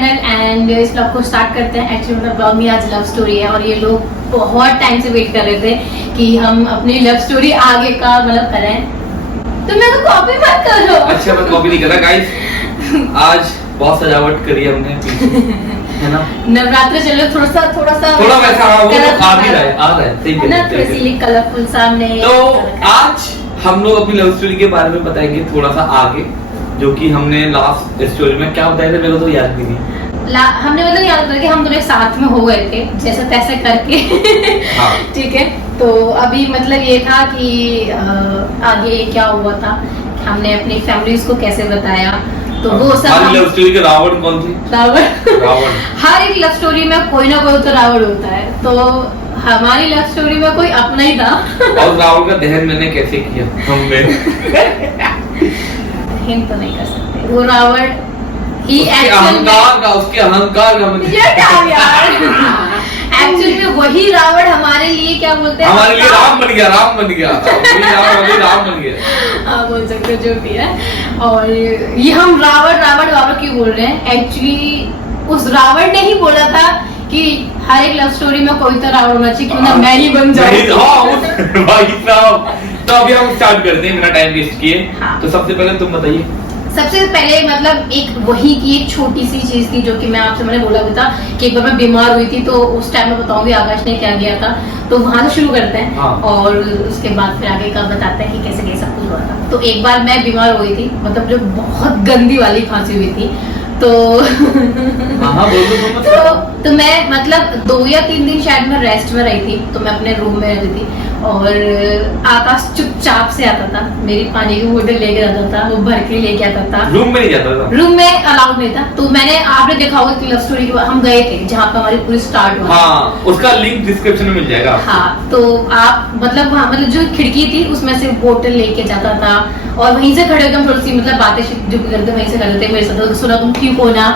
Channel and इस blog को start करते हैं। एक्चुअली मेरा ब्लॉग में आज लव स्टोरी है और ये लोग बहुत टाइम से वेट कर रहे थे कि हम अपनी लव स्टोरी आगे का मतलब करें, तो मेरे को कॉपी मत करो। अच्छा मैं कॉपी नहीं कर रहा गाइस, आज बहुत सजावट करी हमने है ना, नवरात्र चलो थोड़ा वैसा वो तो आ भी रहा है सही ना, थोड़ी कलरफुल सामने। तो आज हम लोग अपनी लव स्टोरी के बारे में बताएंगे थोड़ा सा आगे, जो कि हमने लास्ट स्टोरी में क्या बताया था मेरे को तो याद भी नहीं। हमने मतलब याद करके हम दोनों साथ में हो गए थे जैसे तैसे करके हाँ। ठीक है, तो अभी मतलब ये था कि आगे क्या हुआ था, हमने अपनी फैमिलीज को कैसे बताया, तो वो सब हमारी लव स्टोरी के रावण कौन थी? रावण हर एक लव स्टोरी में कोई ना कोई तो रावण होता है, तो हमारी लव स्टोरी में कोई अपना ही था। और रावण का दहन मैंने कैसे किया हमने हिंट तो नहीं कर सकते, वो रावण उसके अहंकार एक्चुअली में वही रावण हमारे लिए क्या बोलते हैं, हमारे लिए राम बन गया राम बन गया हाँ बोल सकते जो भी है। और ये हम रावण क्यों बोल रहे हैं, एक्चुअली उस रावण ने ही बोला था कि हर एक लव स्टोरी में कोई तो रावण होना चाहिए, क्यों ना मैं ही बन जाऊं। भाई साहब, तो अभी हम स्टार्ट करते हैं बिना टाइम वेस्ट किए। तो सबसे पहले तुम बताइए। सबसे पहले मतलब एक वही की एक छोटी सी चीज थी जो कि मैं आपसे मैंने बोला भी था कि एक बार मैं बीमार हुई थी, तो उस टाइम में बताऊंगी आकाश ने क्या किया था, तो वहां से शुरू करते हैं। हाँ। और उसके बाद फिर आगे का बताते हैं कि कैसे कैसे सब कुछ हुआ था। तो एक बार मैं बीमार हो गई थी, मतलब जो बहुत गंदी वाली खांसी हुई थी, तो तो मैं मतलब 2 या 3 दिन शायद मैं रेस्ट में रही थी, तो मैं अपने रूम में रहती थी और आकाश चुपचाप से आता था, मेरी पानी की बोतल लेके आता था, वो भर के लेके आता था। रूम में नहीं जाता था, रूम में अलाउड नहीं था। तो आपने देखा होगा कि लव स्टोरी के बाद हम गए थे जहाँ पे हमारी पूरी स्टार्ट हुआ। हाँ, उसका लिंक डिस्क्रिप्शन में मिल जाएगा। हाँ, तो आप मतलब वहाँ मतलब जो खिड़की थी उसमें से बोतल लेके जाता था और वहीं से खड़े होकर हम थोड़ी सी मतलब बातें जो करते वहीं से कर लेते। मेरे साथ सुना तुम ठीक हो ना,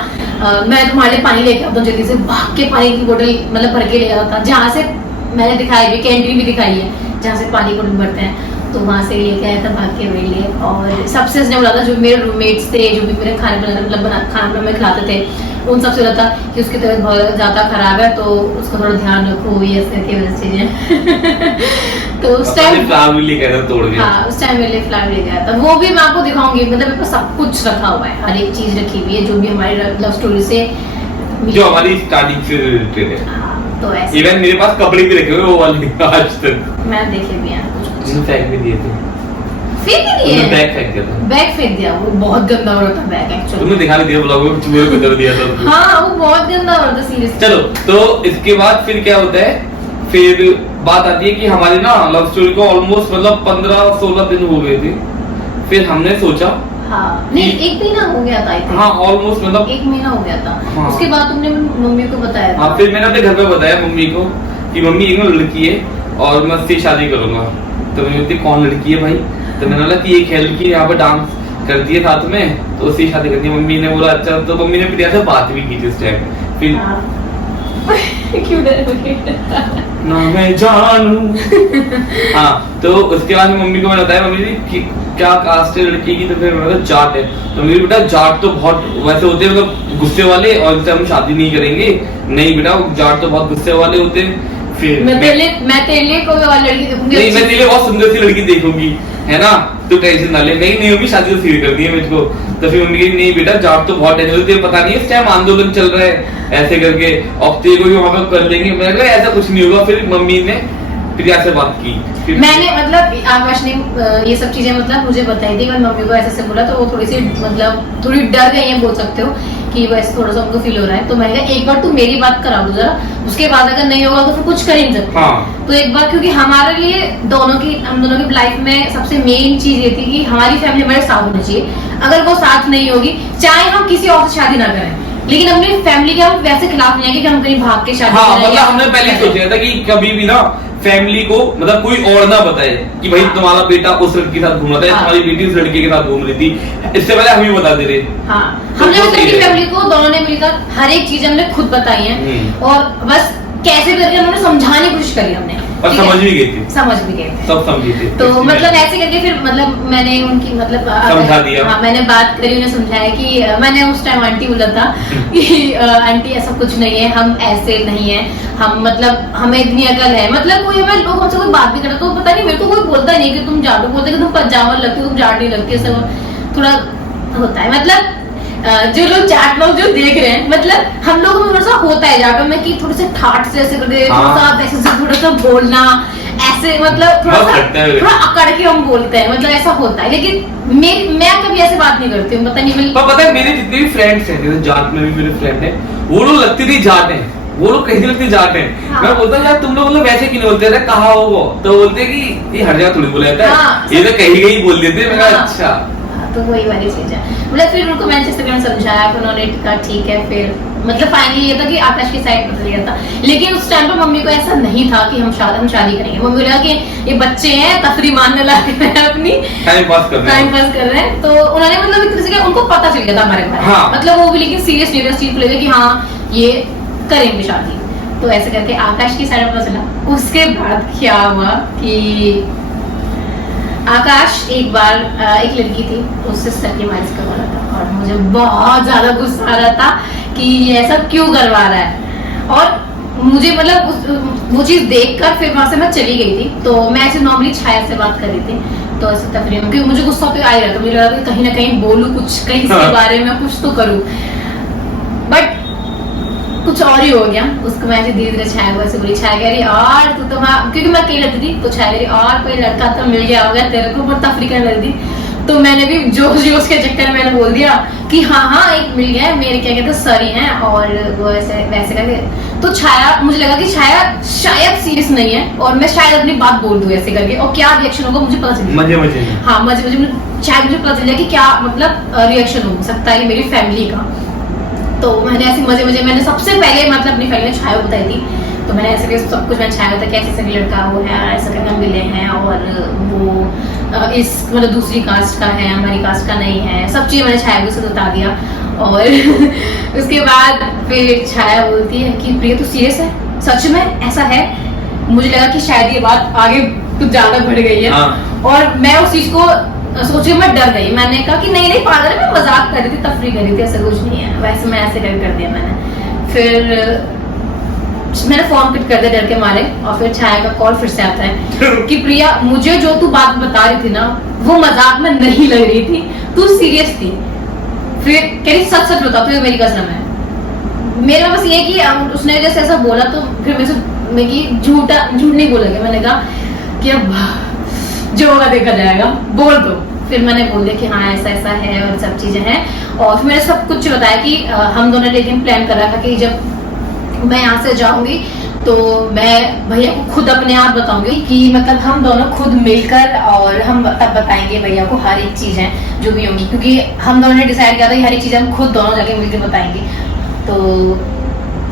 मैं तुम्हारे लिए पानी लेके आता हूँ, जल्दी से भाग के पानी की बोतल मतलब भर के ले आता था, जहाँ से मैंने दिखाई भी कैंटीन भी दिखाई है जहाँ से पानी को भरते हैं, तो वहाँ से लेके आया था भाग के मेरे लिए। और सबसे उसने बोला था जो मेरे रूममेट्स थे, जो भी मेरे खाने बनाने मतलब खाना बनाने में खिलाते थे, उन सबसे बोला था कि उसकी तबीयत बहुत ज्यादा खराब है, तो उसका थोड़ा ध्यान रखो, ये ऐसे की वजह चीजें। तो उस टाइम फ्लावर लेके आया था तोड़ के। हाँ, उस टाइम मेरे लिए फ्लावर लेके आया था, वो भी मैं आपको दिखाऊंगी। मतलब मेरे पास सब कुछ रखा हुआ है, हर एक चीज रखी हुई है जो भी हमारी लव स्टोरी से जो हमारी स्टार्टिंग से रिलेटेड है। तो ऐसे इवन मेरे पास कपड़े भी रखे हुए वो वाले आज तक मैं देखे भी हैं, कुछ फेंक भी दिए थे, फेंक दिए, बैग फेंक दिया था, बैग फेंक दिया, वो बहुत गंदा हो रहा था बैग एक्चुअली। तुमने दिखा नहीं दिया ब्लॉग में, चूहे को कर दिया था। हाँ, वो बहुत गंदा हो रहा था सीरियसली। चलो, तो इसके बाद फिर क्या होता है, फिर बात आती है कि हमारी ना लव स्टोरी को ऑलमोस्ट मतलब 15-16 दिन हो गए थे। फिर हमने सोचा हाँ, नहीं 1 महीना हो गया था। हाँ, ऑलमोस्ट मतलब 1 महीना हो गया था। हाँ। उसके बाद तुमने मम्मी को बताया था। हाँ, फिर मैंने अपने घर पे बताया मम्मी को कि मम्मी एक लड़की है और मैं उससे शादी करूंगा। तो मम्मी बोलती कौन लड़की है भाई? तो मैंने बोला कि एक है लड़की यहाँ पे डांस करती है साथ में, तो उससे शादी करनी है। मम्मी ने बोला अच्छा, तो मम्मी ने फिर ऐसे बात भी की थी उस टाइम। फिर क्यों ना मैं जानू। हाँ, तो उसके बाद मम्मी को मैंने बताया, मम्मी जी क्या कास्ट है लड़की की? तो फिर मैंने कहा जाट है। तो मेरी बेटा जाट तो बहुत वैसे होते हैं मतलब गुस्से वाले, और इससे हम शादी नहीं करेंगे। नहीं बेटा, जाट तो बहुत गुस्से वाले होते हैं। फिर मैं तेरे लिए कोई और लड़की देखूंगी। नहीं, मैं तेरे लिए बहुत सुंदर सी लड़की देखूंगी, है ना, तो टेंशन ना ले। नहीं होगी शादी तो सीधी कर दी है मुझको। तो फिर मम्मी कही नहीं बेटा, जाट तो बहुत टेंशन होती है, पता नहीं इस टाइम आंदोलन चल रहा है ऐसे करके, अब तेरे को भी वहां पर कर लेंगे। मैंने कहा ऐसा कुछ नहीं होगा। फिर मम्मी ने फिर ऐसे बात की। मैंने मतलब आकाश ने ये सब चीजें मतलब मुझे बताई थी, मैंने मम्मी को ऐसे बोला, तो वो थोड़ी सी मतलब थोड़ी डर गई है बोल सकते हो कि वैसे थोड़ा सा उनको फील हो रहा है। तो मैंने कहा एक बार तू मेरी बात करा दो जरा, उसके बाद अगर नहीं होगा तो फिर कुछ कर ही नहीं सकते। हाँ। तो एक बार क्योंकि हमारे लिए हम दोनों की लाइफ में सबसे मेन चीज ये थी कि हमारी फैमिली हमारे साथ होनी चाहिए। अगर वो साथ नहीं होगी, चाहे हम किसी और से शादी ना करें, लेकिन अपनी फैमिली के हम वैसे खिलाफ नहीं है कि हम कहीं भाग के शादी करें। मतलब हमने पहले सोचा था कि कभी भी ना फैमिली को मतलब कोई और ना बताए कि भाई तुम्हारा बेटा उस लड़की के साथ घूम रहा था, तुम्हारी बेटी उस लड़के के साथ घूम रही थी, इससे पहले हम ही बता दे रहे। हाँ, हमने अपनी फैमिली को दोनों ने मिलकर हर एक चीज हमने खुद बताई है, और बस कैसे करके हमने समझाने की कोशिश करी हमने और ठीक है? समझ भी गई थी, समझ भी गए थे। सब समझी थी। तो मतलब ऐसे करके फिर मतलब मैंने उनकी मतलब समझा दिया। हाँ, मैंने बात करी, उन्हें समझाया कि मैंने उस टाइम आंटी बोला था कि आंटी ऐसा कुछ नहीं है, हम ऐसे नहीं है, हम मतलब हमें इतनी अकल है, मतलब कोई हमें लोग हमसे कोई बात भी करे तो पता नहीं, मेरे को कोई बोलता नहीं कि तुम जाटो, बोलते कि तुम पजामा लगती हो, तुम जाट नहीं लगती, ऐसा थोड़ा होता है। मतलब जो लोग जाट लोग जो देख रहे हैं, मतलब हम लोगों में थोड़ा सा होता है जाटों में कि थोड़े से ठाट से ऐसे करके थोड़ा सा ऐसे से थोड़ा सा बोलना ऐसे, मतलब थोड़ा सा थोड़ा अकड़ के हम बोलते हैं, मतलब ऐसा होता है। लेकिन मैं कभी ऐसे बात नहीं करती हूँ, पता नहीं पर पता है मेरे जितने भी फ्रेंड्स हैं, जैसे जाट में भी मेरे फ्रेंड हैं, वो लोग लगती थी जाट हैं, वो लोग कहीं लगती जाट हैं। हाँ। मैं बोलता हूँ यार तुम लोग मतलब वैसे क्यों नहीं बोलते, अरे कहा हो वो, तो बोलते कि ये हर जगह थोड़ी बोला जाता है, हाँ। ये तो कहीं कहीं बोल देते। मैं कहा अच्छा, तो वही वाली चीज है। मतलब फिर उनको मैंने जिस तरह समझाया, फिर उन्होंने कहा ठीक है। फिर मतलब फाइनली ये था कि आकाश की साइड बदल गया था, लेकिन उस टाइम पर मम्मी को ऐसा नहीं था कि हम शादी करेंगे। मम्मी को लगा कि ये बच्चे हैं, तफरी मारने लगे हैं, अपनी टाइम पास कर रहे हैं। तो उन्होंने मतलब एक तरह से उनको पता चल गया था हमारे बारे में। हाँ। मतलब वो भी लेकिन सीरियस नहीं था, चीज को लेकर कि हाँ ये करेंगे शादी। तो ऐसे करके आकाश की साइड पता चला। उसके बाद क्या हुआ कि आकाश एक बार एक लड़की थी, उससे सिस्टर की मैरिज करवा रहा था, और मुझे बहुत ज्यादा गुस्सा आ रहा था कि ये ऐसा क्यों करवा रहा है। और मुझे मतलब वो चीज देखकर फिर वहां से मैं चली गई थी। तो मैं ऐसे नॉर्मली छाया से बात कर रही थी, तो ऐसे तफरीह में, क्योंकि मुझे गुस्सा तो आ ही रहा था, मुझे लगा कि कहीं ना कहीं बोलूं कुछ, कहीं इसके बारे में कुछ तो करूं, बट कुछ और ही हो गया। उसको मैं ऐसे धीरे धीरे छाया को ऐसे बोली, छाया कह रही यार तू तो वहाँ, क्योंकि मैं अकेली रहती थी, तो छाया कह रही और कोई लड़का तो मिल गया होगा तेरे को, बहुत तफरी करने लगी थी। तो मैंने भी जोश के चक्कर में मैंने बोल दिया कि हाँ एक मिल गया, मेरे क्या कहते सरी हैं, और वो ऐसे वैसे करके। तो छाया, मुझे लगा कि छाया शायद सीरियस नहीं है, और मैं शायद अपनी बात बोल दूं ऐसे करके, और क्या रिएक्शन होगा मुझे पता चल गया। मजे हाँ मजे शायद मुझे पता चल गया कि क्या मतलब रिएक्शन हो सकता है मेरी फैमिली का। तो मैंने ऐसे मजे मैंने सबसे पहले मतलब अपनी फैमिली में छाया बताई थी। तो मैंने ऐसे सब कुछ मैंने छाया था कि ऐसे लड़का वो है, ऐसा करके मिले हैं, और वो इस मतलब दूसरी कास्ट का है, हमारी कास्ट का नहीं है, सब चीज़ मैंने छाया से बता दिया। और उसके बाद फिर छाया बोलती है कि प्रिया तू सीरियस है, सच में ऐसा है। मुझे लगा कि शायद ये बात आगे कुछ ज्यादा बढ़ गई है। हाँ। और मैं उस चीज को सोच के मैं डर गई। मैंने कहा कि नहीं पागल है, मैं मजाक कर रही थी, तफरी कर रही थी, ऐसा कुछ नहीं है। वैसे मैं ऐसे कर दिया मैंने। फिर मैंने फोन पिक कर दिया डर के मारे, और फिर छाया का कॉल फिर से आता है कि प्रिया मुझे जो तू बात बता रही थी ना, वो मजाक में नहीं लग रही थी, तू सीरियस थी। फिर कह रही सच बता, तुझे मेरी कसम है। मेरा बस ये कि उसने जैसे ऐसा बोला, तो फिर मैं झूठ नहीं बोलेगा। मैंने कहा कि अब जो होगा देखा जाएगा, बोल दो। फिर मैंने बोल दिया कि हाँ ऐसा है और सब चीजें हैं। और फिर मैंने सब कुछ बताया कि हम दोनों ने लेकिन प्लान कर रखा कि जब मैं यहाँ से जाऊंगी तो मैं भैया को खुद अपने आप बताऊंगी कि मतलब हम दोनों खुद मिलकर, और हम तब बताएंगे भैया को हर एक चीज है जो भी होंगी, क्योंकि हम दोनों ने डिसाइड किया था कि हर एक चीज हम खुद दोनों जाके मिलकर बताएंगे। तो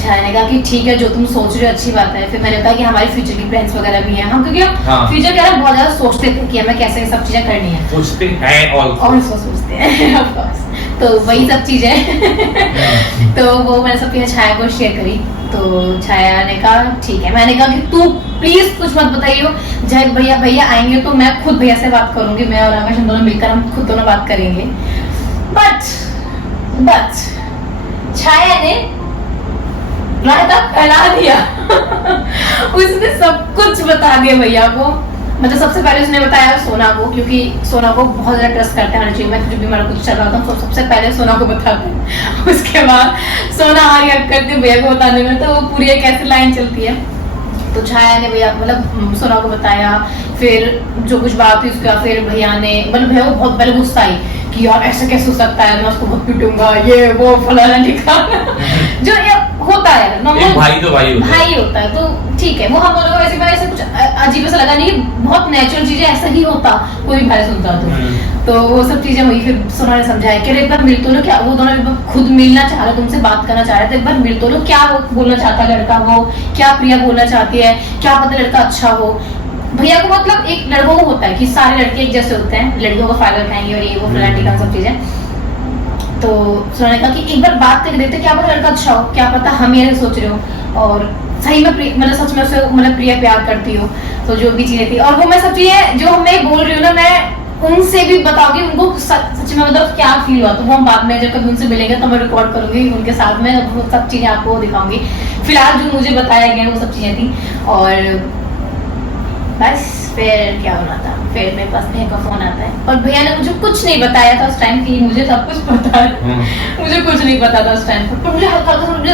छाया कहा कि ठीक है जो तुम सोच रहे हो अच्छी बात है। फिर मैंने बताया कि हमारे फ्यूचर की प्लान्स वगैरह भी हैं हम, क्योंकि हम फ्यूचर के बारे में बहुत ज्यादा सोचते थे कि हमें कैसे सब चीजें करनी है, सोचते हैं और सोचते हैं ऑफ कोर्स। तो वही सब चीजें तो वो मैंने सब चीजें छाया को शेयर करी। तो छाया ने कहा ठीक है। मैंने कहा कि तू प्लीज कुछ मत बताइयो, जब भैया आएंगे तो मैं खुद भैया से बात करूंगी, मैं और आकाश हम दोनों मिलकर हम खुद दोनों बात करेंगे। बट छाया ने रायता फैला दिया उसने सब कुछ बता दिया भैया को। मतलब सबसे पहले उसने बताया सोना को, क्योंकि सोना को बहुत ज्यादा ट्रस्ट करते हैं हर चीज में, जब भी हमारा कुछ चल रहा था तो सबसे पहले सोना को बताते हैं। उसके बाद सोना आ गया करते भैया को बताने में, तो वो पूरी एक ऐसी लाइन चलती है। तो छाया ने भैया मतलब सोना को बताया, फिर जो कुछ बात हुई उसके बाद फिर भैया ने मतलब भैया को बहुत पहले गुस्सा आई कि यार ऐसा कैसे हो सकता है, मैं उसको बहुत पीटूंगा, ये वो फलाना ठिकाना जो ये होता है नॉर्मल, भाई होता है। तो ठीक है, वो हम दोनों को ऐसे कुछ अजीब सा लगा नहीं, बहुत नेचुरल चीजें, ऐसा ही होता कोई भी भाई सुनता तो वो सब चीजें हुई। फिर सोना ने समझाया कि एक बार मिल तो लो, क्या वो दोनों एक बार खुद मिलना चाह रहे, तुमसे बात करना चाह रहे थे, एक बार मिल तो लो, क्या वो बोलना चाहता है लड़का, वो क्या प्रिया बोलना चाहती है, क्या पता लड़का अच्छा हो। भैया को मतलब एक लड़कों को होता है कि सारे लड़के एक जैसे होते हैं, लड़कियों को फायदा उठाएंगे और ये वो फलाना सब चीजें। तो उन्होंने कहा कि एक बार बात करके देखते, क्या पता लड़का अच्छा हो, क्या पता हम ये सोच रहे हो और सही में मतलब सच में उसे मतलब प्रिया प्यार करती हो। तो जो भी चीजें थी, और वो मैं सब चीजें जो मैं बोल रही हूँ ना, मैं उनसे भी बताऊंगी उनको सच में मतलब क्या फील हुआ। तो वो हम बाद में जब कभी उनसे मिलेंगे तो मैं रिकॉर्ड करूंगी उनके साथ में, वो सब चीजें आपको दिखाऊंगी। फिलहाल जो मुझे बताया गया वो सब चीजें थी। और बस फिर क्या होना था, फिर मेरे पास भैया का फोन आता है और भैया ने मुझे कुछ नहीं बताया था उस टाइम की, मुझे सब कुछ पता है। मुझे कुछ नहीं पता था उस टाइम पर मुझे हल्का हल्का मुझे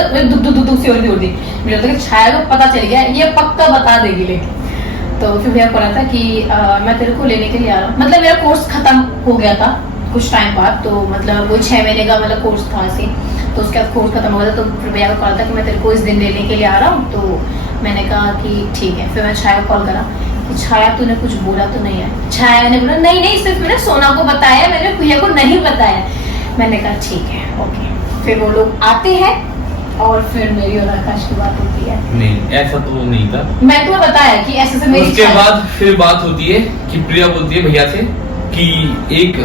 दुख सी हो रही मुझे लगता है कि छाया को पता चल गया, ये पक्का बता देगी। लेकिन तो फिर भैया को रहा था कि मैं तेरे को लेने के लिए आ रहा हूँ। मतलब मेरा कोर्स खत्म हो गया था कुछ टाइम बाद, तो मतलब वो 6 महीने का मतलब कोर्स था ऐसे, तो उसके बाद कोर्स खत्म हो गया था। तो फिर भैया को कहा था कि मैं तेरे को इस दिन लेने के लिए आ रहा हूँ। तो मैंने कहा कि ठीक है। फिर मैं छाया को कॉल करा कि छाया तूने कुछ बोला तो नहीं है? छाया ने बोला नहीं नहीं, सिर्फ मैंने सोना को बताया, मैंने भैया को नहीं बताया। मैंने कहा ठीक है ओके। फिर वो लोग आते हैं और फिर मेरी और आकाश की बात होती है। नहीं ऐसा तो नहीं था, मैं तुम्हें बताया कि ऐसे से मेरी उसके बाद फिर बात होती है कि प्रिया बोलती है भैया से कि एक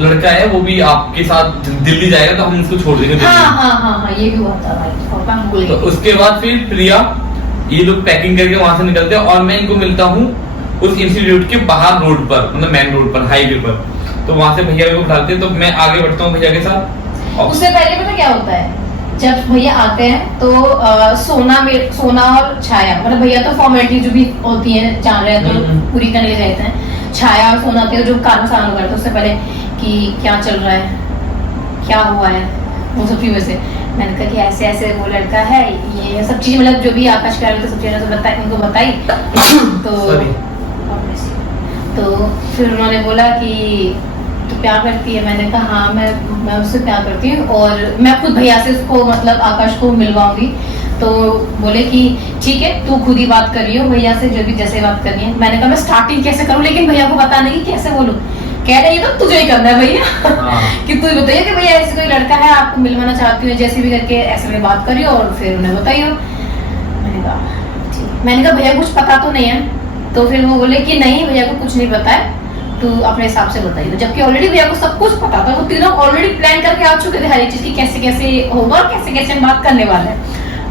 लड़का है वो भी आपके साथ दिल्ली जाएगा तो हम उसको छोड़ देंगे दिल्ली। हाँ ये भी हुआ था भाई। तो उसके बाद फिर प्रिया ये लोग पैकिंग करके वहां से निकलते हैं और मैं इनको मिलता हूँ उस इंस्टीट्यूट के बाहर रोड पर, मतलब मेन रोड पर, हाईवे पर। तो वहां से भैया को उठाते हैं, तो मैं आगे बढ़ता हूँ भैया के साथ। उससे पहले पता क्या होता है, जब भैया आते हैं तो सोना और छाया, मतलब भैया तो फॉर्मेलिटी जो भी होती है जान रहे हैं तो पूरी करने ले जाते हैं। छाया और सोना आते जो कार में सामान करते उससे पहले कि क्या चल रहा है, क्या हुआ है, वो सब चीज़। वैसे मैंने कहा कि ऐसे ऐसे वो लड़का है, ये सब चीज मतलब जो भी आकाश के बारे में सब चीजें बताई उनको बताई। तो फिर उन्होंने बोला कि तो प्यार करती है? मैंने कहा हाँ मैं उससे प्यार करती हूँ और मैं खुद भैया से उसको मतलब आकाश को मिलवाऊंगी। तो बोले कि ठीक है तू खुद ही बात कर रही हो भैया से, जो भी जैसे बात करनी है। मैंने कहा मैं स्टार्टिंग कैसे करूँ, लेकिन भैया को बताने की कैसे बोलूँ। कह रहे ये तो तुझे ही करना है भैया कि तू बताइए कि भैया ऐसे कोई लड़का है आपको मिलवाना चाहती हूँ, जैसे भी करके ऐसे में बात करिए और फिर उन्हें बताइए। मैंने कहा भैया कुछ पता तो नहीं है? तो फिर वो बोले कि नहीं भैया को कुछ नहीं पता है, तू अपने हिसाब से बताइए। जबकि ऑलरेडी भैया को सब कुछ पता था, वो तीनों ऑलरेडी प्लान करके आ चुके थे हर एक चीज की, कैसे कैसे होगा और कैसे कैसे हम बात करने वाले हैं।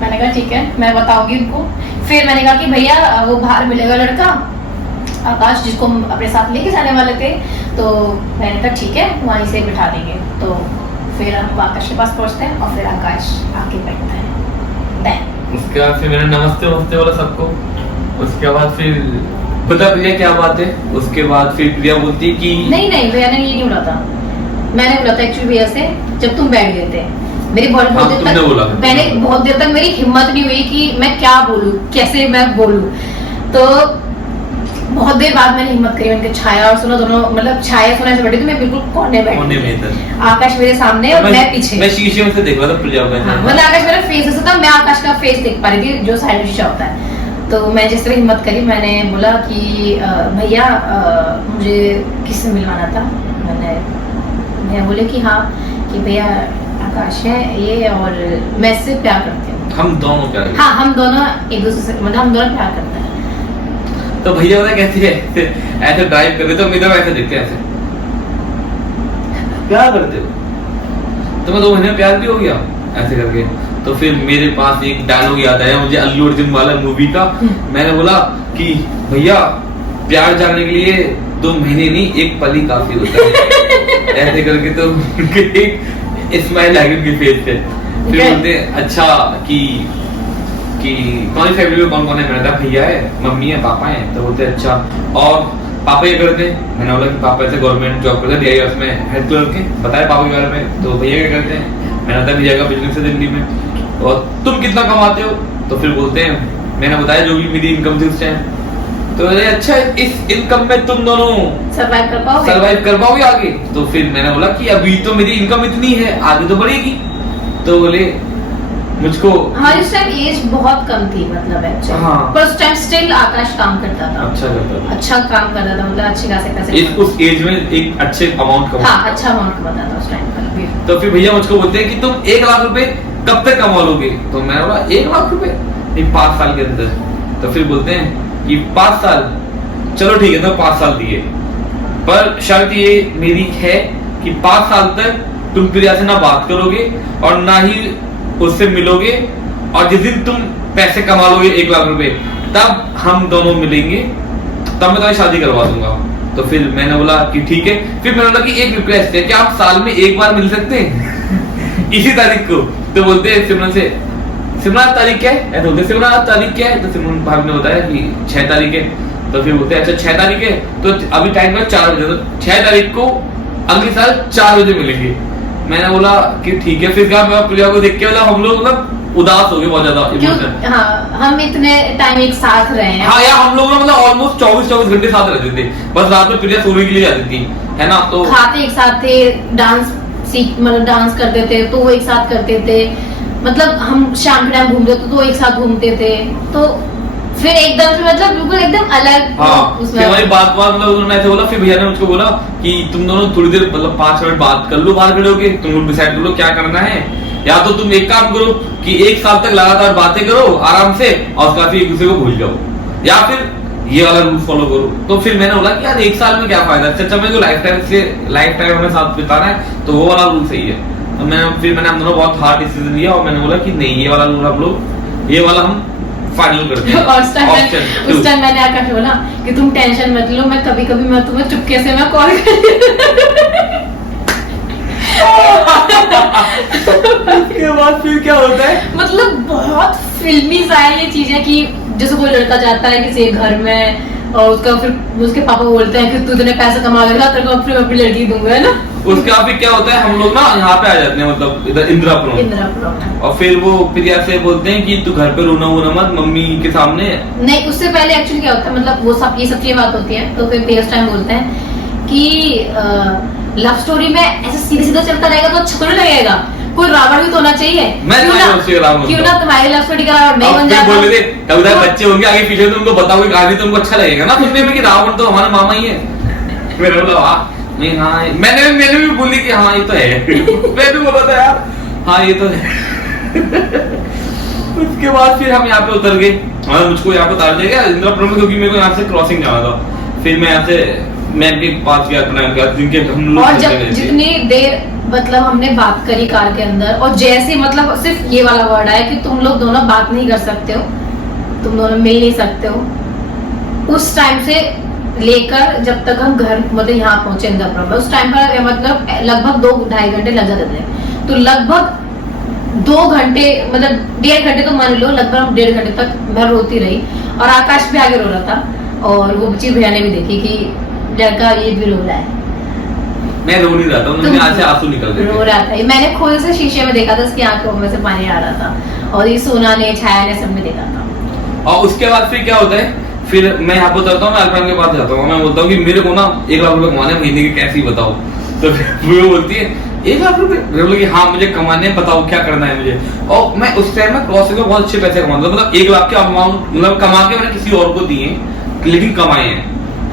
मैंने कहा ठीक है मैं बताऊंगी उनको। फिर मैंने कहा कि भैया वो बाहर मिलेगा लड़का आकाश जिसको हम अपने साथ लेके जाने वाले थे। तो मैंने कहा ठीक है वहीं से बिठा देंगे। तो फिर हम आकाश के पास पहुंचते हैं और फिर आकाश आके बैठता है। उसके बाद फिर मैंने नमस्ते वमस्ते बोला सबको। उसके बाद फिर पता भैया क्या बात है, उसके बाद फिर प्रिया बोलती कि नहीं भैया ने ये नहीं बोला था, मैंने बोला था एक्चुअली भैया से जब तुम बैठ गए थे। मेरी बहुत देर तक मैंने बहुत देर तक मेरी हिम्मत नहीं हुई कि मैं क्या बोलूं, कैसे मैं बोलूं। तो बहुत देर बाद मैंने हिम्मत करी, उनके छाया और सोना दोनों, मतलब छाया सोना से बैठी थी, मैं बिल्कुल कोने में, आकाश मेरे सामने और मैं पीछे। मैं शीशे में से देख रहा था प्रिया को। मतलब आकाश मेरा फेस ऐसा था, मैं आकाश का फेस देख पा रही थी जो साइड शीशा होता है। तो मैं जिस तरह हिम्मत करी मैंने बोला कि भैया मुझे किससे मिलवाना था। मैं बोले कि हाँ कि भैया आकाश है ये और मैं इससे प्यार करती हूँ। हम दोनों प्यार, हाँ हम दोनों एक दूसरे से, मतलब हम दोनों प्यार करते हैं। तो भैया पता कैसी है, ऐसे ड्राइव कर रहे तो मेरा ऐसे देखते हैं, ऐसे प्यार करते हो तो मैं 2 महीने में प्यार भी हो गया ऐसे करके। तो फिर मेरे पास एक डायलॉग याद आया मुझे अल्लू अर्जुन वाला मूवी का। मैंने बोला कि भैया प्यार जानने के लिए 2 महीने नहीं 1 पल ही काफी होता है ऐसे करके। तो उनके एक स्माइल आ गई उनके फेस पे। फिर बोलते अच्छा कि तुम्हारी फैमिली में कौन कौन है? मैंने कहा भैया है, मम्मी है, पापा है। तो बोलते अच्छा और पापा ये करते हैं? मैंने बोला कि पापा ऐसे गवर्नमेंट जॉब करते हैं DIS में हेड क्लर्क के। बताया पापा के बारे में। तो भैया क्या करते हैं? मैंने बताया भैया का बिजनेस है दिल्ली में। और तुम कितना कमाते हो? तो फिर बोलते हैं मैंने बताया जो भी मेरी इनकम थी उस टाइम। तो अच्छा इस इनकम में तुम दोनों सर्वाइव कर पाओगे आगे? तो फिर मैंने बोला कि अभी तो मेरी इनकम इतनी है, आगे तो बढ़ेगी। तो बोले मुझको हमारी उस टाइम एज बहुत कम थी, मतलब एक्चुअली पर उस टाइम स्टिल आकाश काम करता था, अच्छा काम करता था, मतलब अच्छे खासे पैसे उस एज में एक अच्छे अमाउंट कमाता था, अच्छा अमाउंट कमाता था उस टाइम पर। तो फिर भैया मुझको बोलते हैं कि तुम 1 लाख रुपए कब तक कमा लोगे? तो मैं बोला 1 लाख रुपए 5 साल के अंदर। तो फिर बोलते हैं कि 5 साल, चलो ठीक है तो 5 साल दिए, पर शर्त ये मेरी है कि 5 साल तक तुम प्रिया से ना बात करोगे और ना ही उससे मिलोगे, और जिस दिन तुम पैसे कमा लोगे 1 लाख रुपए, तब हम दोनों मिलेंगे, तब मैं तुम्हारी शादी करवा दूंगा। तो फिर मैंने बोला कि ठीक है। फिर मैंने बोला कि एक रिक्वेस्ट है, क्या आप साल में 1 बार मिल सकते हैं इसी तारीख को? तो बोलते हैं सिमरन से, सिमरन तारीख क्या है? ऐसे बोलते सिमरन तारीख क्या है? तो सिमरन भाभी ने बताया कि 6 तारीख है। तो फिर बोलते अच्छा 6 तारीख है, तो अभी टाइम है 4 बजे, तो 6 तारीख को अगले साल 4 बजे मिलेंगे। मैंने बोला कि ठीक है। फिर क्या प्रिया को देख के बोला हम लोग मतलब उदास हो गए बहुत ज्यादा। हाँ, हम इतने टाइम एक साथ रहे हैं। हाँ यार, हम लोग मतलब ऑलमोस्ट 24 घंटे साथ रहते थे, बस रात में प्रिया सोने के लिए जाती थी, है ना। तो खाते एक साथ थे, डांस मतलब डांस करते थे तो वो एक साथ करते थे, मतलब हम शाम के टाइम घूमते तो एक साथ घूमते थे। तो फिर एकदम से मतलब बिल्कुल एकदम अलग। हाँ, उसमें हमारी बात मतलब उन्होंने ऐसे बोला। फिर भैया ने मुझको बोला कि तुम दोनों थोड़ी देर मतलब 5 मिनट बात कर लो बाहर खड़े होके, तुम लोग डिसाइड कर लो क्या करना है। या तो तुम एक काम करो कि 1 साल तक लगातार बातें करो आराम से और उसके बाद एक दूसरे को भूल जाओ, या फिर ये वाला रूल फॉलो करो। तो फिर मैंने बोला कि यार 1 साल में क्या फायदा, अच्छा मेरे को लाइफ टाइम हमें साथ बिताना है, तो वो वाला रूल सही है। तो मैंने हम दोनों बहुत हार्ड डिसीजन लिया और मैंने बोला कि नहीं, ये वाला रूल हम लोग, ये वाला हम फाइनल करते हैं। और उस टाइम मैंने आकर के बोला कि तुम टेंशन मत लो, मैं कभी कभी मैं तुम्हें चुपके से मैं कॉल उसके बाद फिर क्या होता है, मतलब बहुत फिल्मी सा है ये चीजें कि जैसे कोई लड़का जाता है किसी घर में और उसका फिर उसके पापा बोलते हैं कि तू इतने पैसे कमा लेगा तेरे को फिर अपनी लड़की दूंगा, है ना। उसके बाद फिर क्या होता है, हम लोग ना यहाँ पे आ जाते हैं, मतलब इधर इंदिरापुरम, और फिर वो प्रिया से बोलते हैं कि तू घर पे रोना वोना मत मम्मी के सामने। नहीं, उससे पहले एक्चुअली क्या होता है, मतलब वो सब ये सब चीजें बात होती है। तो फिर भैया उस टाइम बोलते हैं कि लव स्टोरी में ऐसे सीधे सीधा चलता रहेगा तो अच्छा नहीं लगेगा, कोई रावण भी तो होना चाहिए। क्यों ना तुम्हारी लव स्टोरी का रावण मैं बन जाता। बोल रहे थे कभी बच्चे होंगे आगे पीछे, तुमको बताओगे कहानी, तुमको अच्छा लगेगा ना सुनने में कि रावण तो हमारा मामा ही है। मैंने बोला नहीं, हाँ मैंने भी बोली कि हाँ ये तो है। मैं भी बोला था यार हाँ ये तो है। उसके बाद फिर हम यहाँ पे उतर गए, मुझको यहाँ पे उतार दिया गया इंदिरापुरम में, क्योंकि मेरे को यहाँ से क्रॉसिंग जाना था। फिर मैं यहाँ से मैम के पास गया जिनके हम लोग, और जब जितनी देर मतलब हमने बात करी कार के अंदर, और जैसे मतलब सिर्फ ये वाला वर्ड आया कि तुम लोग दोनों बात नहीं कर सकते हो, तुम दोनों मिल नहीं सकते हो, उस टाइम से लेकर जब तक हम घर मतलब यहाँ पहुंचे इंदिरापुरम में, उस टाइम पर मतलब लगभग 2-2.5 घंटे लग जाते थे। तो लगभग 2 घंटे मतलब 1.5 घंटे तो मान लो, लगभग 1.5 घंटे तक मैं रोती रही, और आकाश भी आगे रो रहा था, और वो चीज भैया ने भी देखी कि लड़का ये भी रो रहा है। मैं रो नहीं रहा था, उनके आंखों से आंसू निकल रहे थे। रो रहा था, मैंने खुद से शीशे में देखा था, उसकी आंखों में से पानी आ रहा था, और ये सोना ने छाया ने सब में देखा था। और उसके बाद फिर क्या होता है, फिर मैं यहाँ पे उतरता हूँ, मैं अल्पान के पास जाता हूँ, मैं बोलता हूँ कि मेरे को ना 1 लाख रुपए कमाने महीने के, कैसे बताओ। तो वो बोलती है 1 लाख रुपए, मैं बोला कि हाँ मुझे कमाने, बताओ क्या करना है मुझे। और मैं उस टाइम में क्रॉसिंग में बहुत अच्छे पैसे कमाता था, मतलब 1 लाख के अमाउंट मतलब कमा के मैंने किसी और को दिए, लेकिन कमाए हैं,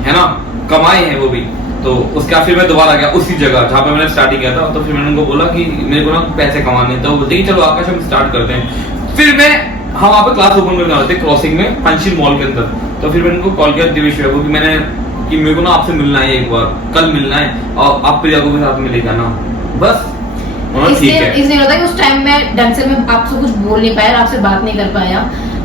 है ना, कमाए हैं वो भी। तो उसके बाद फिर मैं दोबारा गया उसी जगह जहाँ पे मैंने स्टार्टिंग किया था। तो फिर मैंने उनको बोला कि मेरे को ना पैसे कमाने, तो बोलते चलो आकाश हम स्टार्ट करते हैं। फिर हम वहाँ पे क्लास ओपन करने वाले थे क्रॉसिंग में पंचशील मॉल के अंदर। तो फिर मैंने उनको कॉल किया दिवेश भैया को कि मेरे को ना आपसे मिलना है, एक बार कल मिलना है, और आप प्रिया को भी साथ में ले जाना। बस इसलिए होता है कि उस टाइम में ढंग से मैं आपसे कुछ बोल नहीं पाया, आपसे बात नहीं कर पाया,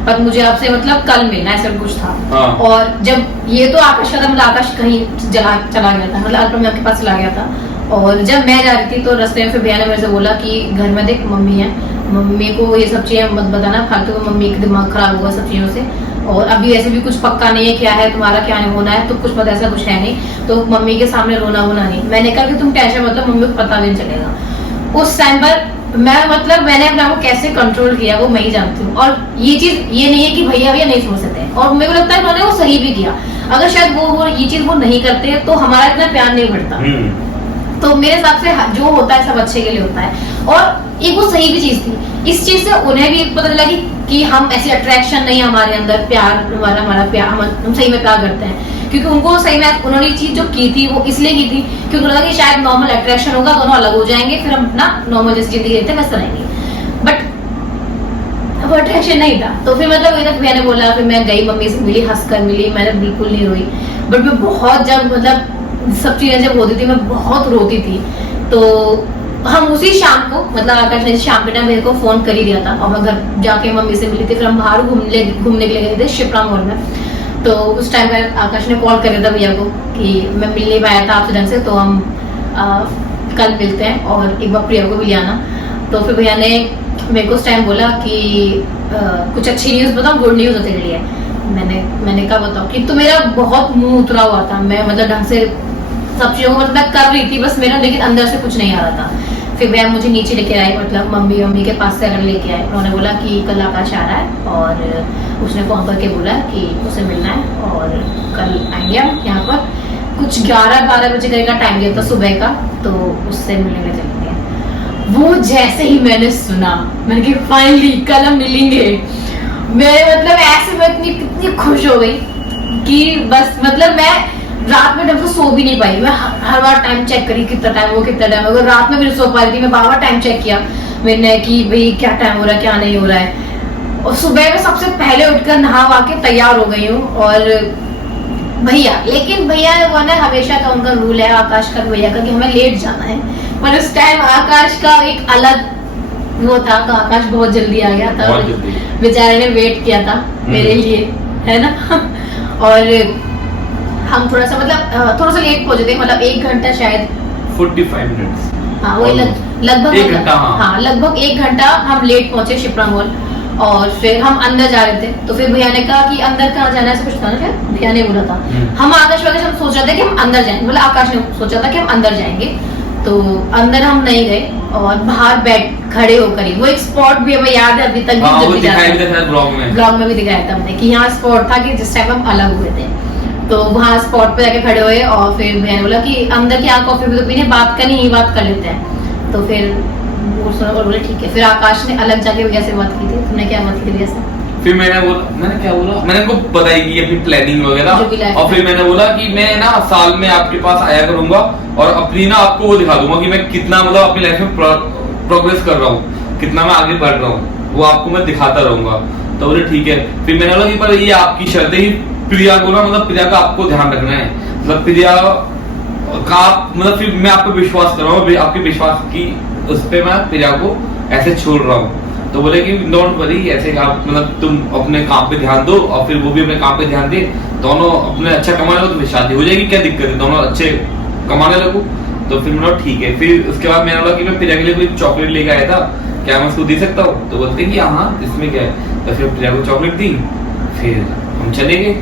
पर मुझे आपसे मतलब कल मिलना ऐसा कुछ था। हाँ। और जब ये तो आकाश का था, मतलब आकाश कहीं चला गया था, मतलब अल्पम के पास चला गया था। और जब मैं जा रही थी तो रास्ते में फिर भैया ने मेरे से बोला कि घर में देख मम्मी है, मम्मी को ये सब चीजें मत बताना, फालतू को मम्मी का दिमाग खराब होगा सब चीजों से, और अभी ऐसे भी कुछ पक्का नहीं है क्या है तुम्हारा क्या नहीं होना है, तो कुछ पता ऐसा कुछ है नहीं, तो मम्मी के सामने रोना होना नहीं। मैंने कहा कि तुम टेंशन मतलब मम्मी को पता भी नहीं चलेगा। उस टाइम पर मैंने अपने आप को कैसे कंट्रोल किया वो मैं ही जानती हूँ। और ये चीज ये नहीं है कि भैया नहीं समझ सकते, और मेरे को लगता है उन्होंने वो सही भी किया। अगर शायद वो ये चीज वो नहीं करते तो हमारा इतना प्यार नहीं बढ़ता। तो मेरे हिसाब से जो होता है सब अच्छे के लिए होता है, और एक वो सही भी चीज थी। इस चीज से उन्हें भी पता चला कि हम ऐसे अट्रैक्शन नहीं, हमारे अंदर प्यार, हमारा प्यार, हम सही में प्यार करते हैं। क्योंकि उनको सही में उन्होंने चीज जो की थी वो इसलिए की थी क्योंकि उन्होंने लगा कि शायद नॉर्मल अट्रैक्शन होगा, दोनों अलग हो जाएंगे, फिर हम ना नॉर्मल जैसी जिंदगी रहते वैसे रहेंगे। बट वो अट्रैक्शन नहीं था। तो फिर मतलब मैंने बोला, फिर मैं गई, मम्मी से मिली, हंसकर मिली, मैंने बिल्कुल नहीं रोई। बट मैं बहुत जब मतलब सब चीजें जब होती थी मैं बहुत रोती थी। तो हम उसी शाम को, मतलब आकाश ने शाम के टाइम मेरे को फोन कर ही दिया था और मैं घर जाके मम्मी से मिली थी। फिर हम बाहर घूमने के लिए गए थे शिप्रा मॉल में। तो उस टाइम पर आकाश ने कॉल कर दिया था भैया को कि मैं मिलने पाया था आपसे ढंग से, तो हम कल मिलते हैं और एक बार प्रिया को भी ले आना। तो फिर भैया ने मेरे को उस टाइम बोला कि कुछ अच्छी न्यूज़ बताओ, गुड न्यूज़ है तेरे लिए। मैंने कहा बताओ कि तो मेरा बहुत मुंह उतरा हुआ था, मैं मतलब ढंग से सब चीज़ों को मतलब कर रही थी बस मेरा, लेकिन अंदर से कुछ नहीं आ रहा था। फिर भैया मुझे नीचे लेके आए, मतलब मम्मी के पास से अगर लेके आए। उन्होंने बोला कि कल आकाश आ रहा है और उसने फोन करके बोला कि उसे मिलना है और कल आएंगे हम यहाँ पर। कुछ 11-12 बजे का टाइम दिया था सुबह का, तो उससे मिलने चलेंगे। वो जैसे ही मैंने सुना, मैंने कहा फाइनली कल हम मिलेंगे, मैं मतलब ऐसे मैं इतनी खुश हो गई कि बस मतलब मैं रात में ढंग से सो भी नहीं पाई। मैं हर बार टाइम चेक करी कितना टाइम हो, कितना टाइम हो। रात में भी सो पा रही थी, मैं बार बार टाइम चेक किया मैंने कि भाई क्या टाइम हो रहा है क्या नहीं हो रहा है। और सुबह में सबसे पहले उठकर नहा वा के तैयार हो गई हूँ। और लेकिन भैया वो ना हमेशा का उनका रूल है, आकाश का भैया का, कि हमें लेट जाना है। पर उस टाइम आकाश का एक अलग वो था, तो आकाश बहुत जल्दी आ गया था, बेचारे ने वेट किया था मेरे लिए, है ना। और हम थोड़ा सा लेट पहुंचे थे, मतलब 1 घंटा शायद 45 मिनट्स। हाँ वही लगभग 1 घंटा हम लेट पहुंचे शिप्रा मॉल। और फिर हम अंदर जा रहे थे, तो फिर भैया ने कहा कि अंदर कहाँ जाना है, ऐसा कुछ था ना, फिर भैया ने बोला था। हम आकाश हम सोच रहे थे कि हम अंदर जाएंगे, मतलब आकाश ने सोचा था कि हम अंदर जाएंगे। तो अंदर हम नहीं गए और बाहर बैठ खड़े होकर ही वो एक स्पॉट भी हमें याद है अभी तक, ब्लॉग में भी दिखाया था हमने कि यहाँ स्पॉट था कि जिस टाइम हम अलग हुए थे। तो वहाँ स्पॉट पे जाके खड़े हुए और फिर भैया ने बोला कि अंदर क्या कॉफी भी तो पीने, बात करनी ही बात कर लेते हैं। तो फिर वो सुना और बोले ठीक है। फिर आकाश ने अलग जाके भैया से बात की थी। तुमने क्या बात की थी भैया से? फिर मैंने क्या बोला, मैंने उनको बताई की अपनी प्लानिंग वगैरह। और फिर मैंने बोला कि मैं ना साल में आपके पास आया करूंगा और अपनी ना आपको वो दिखा दूंगा कि मैं कितना मतलब अपनी लाइफ में प्रोग्रेस कर रहा हूँ, कितना मैं आगे बढ़ रहा हूँ, वो आपको मैं दिखाता रहूंगा। तो बोले ठीक है। फिर मैंने बोला कि पर ये आपकी शर्त है, प्रिया को ना, मतलब प्रिया का आपको ध्यान रखना है, मतलब प्रिया का मतलब फिर मैं आप पे विश्वास कर रहा हूँ, आपके विश्वास की उस पे मैं प्रिया को ऐसे छोड़ रहा हूँ। तो बोले कि डोंट वरी, ऐसे आप मतलब तुम अपने काम पे ध्यान दो और फिर वो भी अपने काम पे ध्यान दे, दोनों अपने अच्छा कमाने लगो, तुम्हें शादी हो जाएगी, क्या दिक्कत है, दोनों अच्छे कमाने लगो। तो फिर मैंने ठीक है। फिर उसके बाद मैंने बोला कि मैं प्रिया के लिए कोई चॉकलेट लेके आया था, क्या मैं उसको दे सकता हूँ? तो बोलते कि हाँ इसमें क्या है। तो फिर प्रिया को चॉकलेट दी, फिर हम चले गए।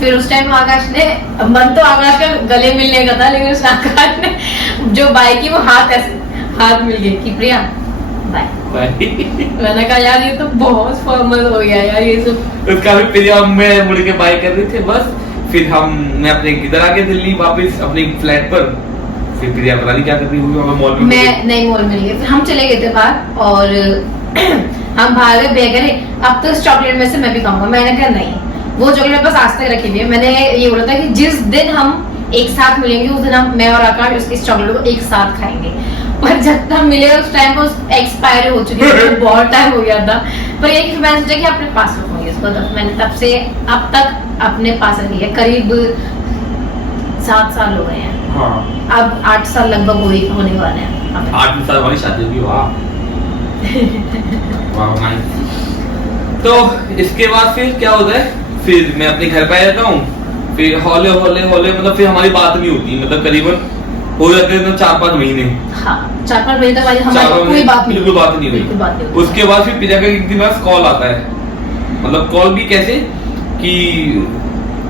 फिर उस टाइम आकाश ने, मन तो आकाश का गले मिलने का था, लेकिन उस आकाश ने जो बाई की वो हाथ मिल गए कि प्रिया बाय। मैंने कहा यार ये तो बहुत फॉर्मल हो गया यार ये सब। उसका भी प्रिया मैं मुड़ के बाय कर रहे थे बस। फिर मैं अपने इधर आ गए दिल्ली वापस अपने फ्लैट पर। फिर प्रिया पता नहीं क्या कर रही हुई मॉल में। मैं नहीं मॉल में नहीं गई, फिर हम चले गए थे बाहर और हम बाहर गए। भैया कह रहे अब तो इस चॉकलेट में से मैं भी खाऊंगा। मैंने कहा नहीं, वो चॉकलेट बस आज तक रखी हुई है। मैंने ये बोला था कि जिस दिन हम एक साथ मिलेंगे उस दिन मैं और आकाश इस चॉकलेट को एक साथ खाएंगे। पर जब तक मिले उस टाइम वो एक्सपायर हो चुकी थी, बहुत टाइम हो गया था। पर एक मैंने सोचा कि अपने पास रखूंगी इसको, मैंने तब से अब तक अपने पास रखी है। करीब 7 साल हो गए हैं। हाँ। अब 8 साल लगभग होने वाले हैं। 8 साल वाली शादी होगी। वाह तो इसके बाद फिर क्या होता है, फिर मैं अपने घर पे आ जाता हूँ। फिर हौले मतलब फिर हमारी बात नहीं होती, मतलब करीबन हो जाते हैं 4-5 महीने। हाँ 4-5 महीने तक हमारी कोई बात नहीं, बिल्कुल बात नहीं हुई। उसके बाद फिर प्रिया का एक दिन बाद कॉल आता है, मतलब कॉल भी कैसे कि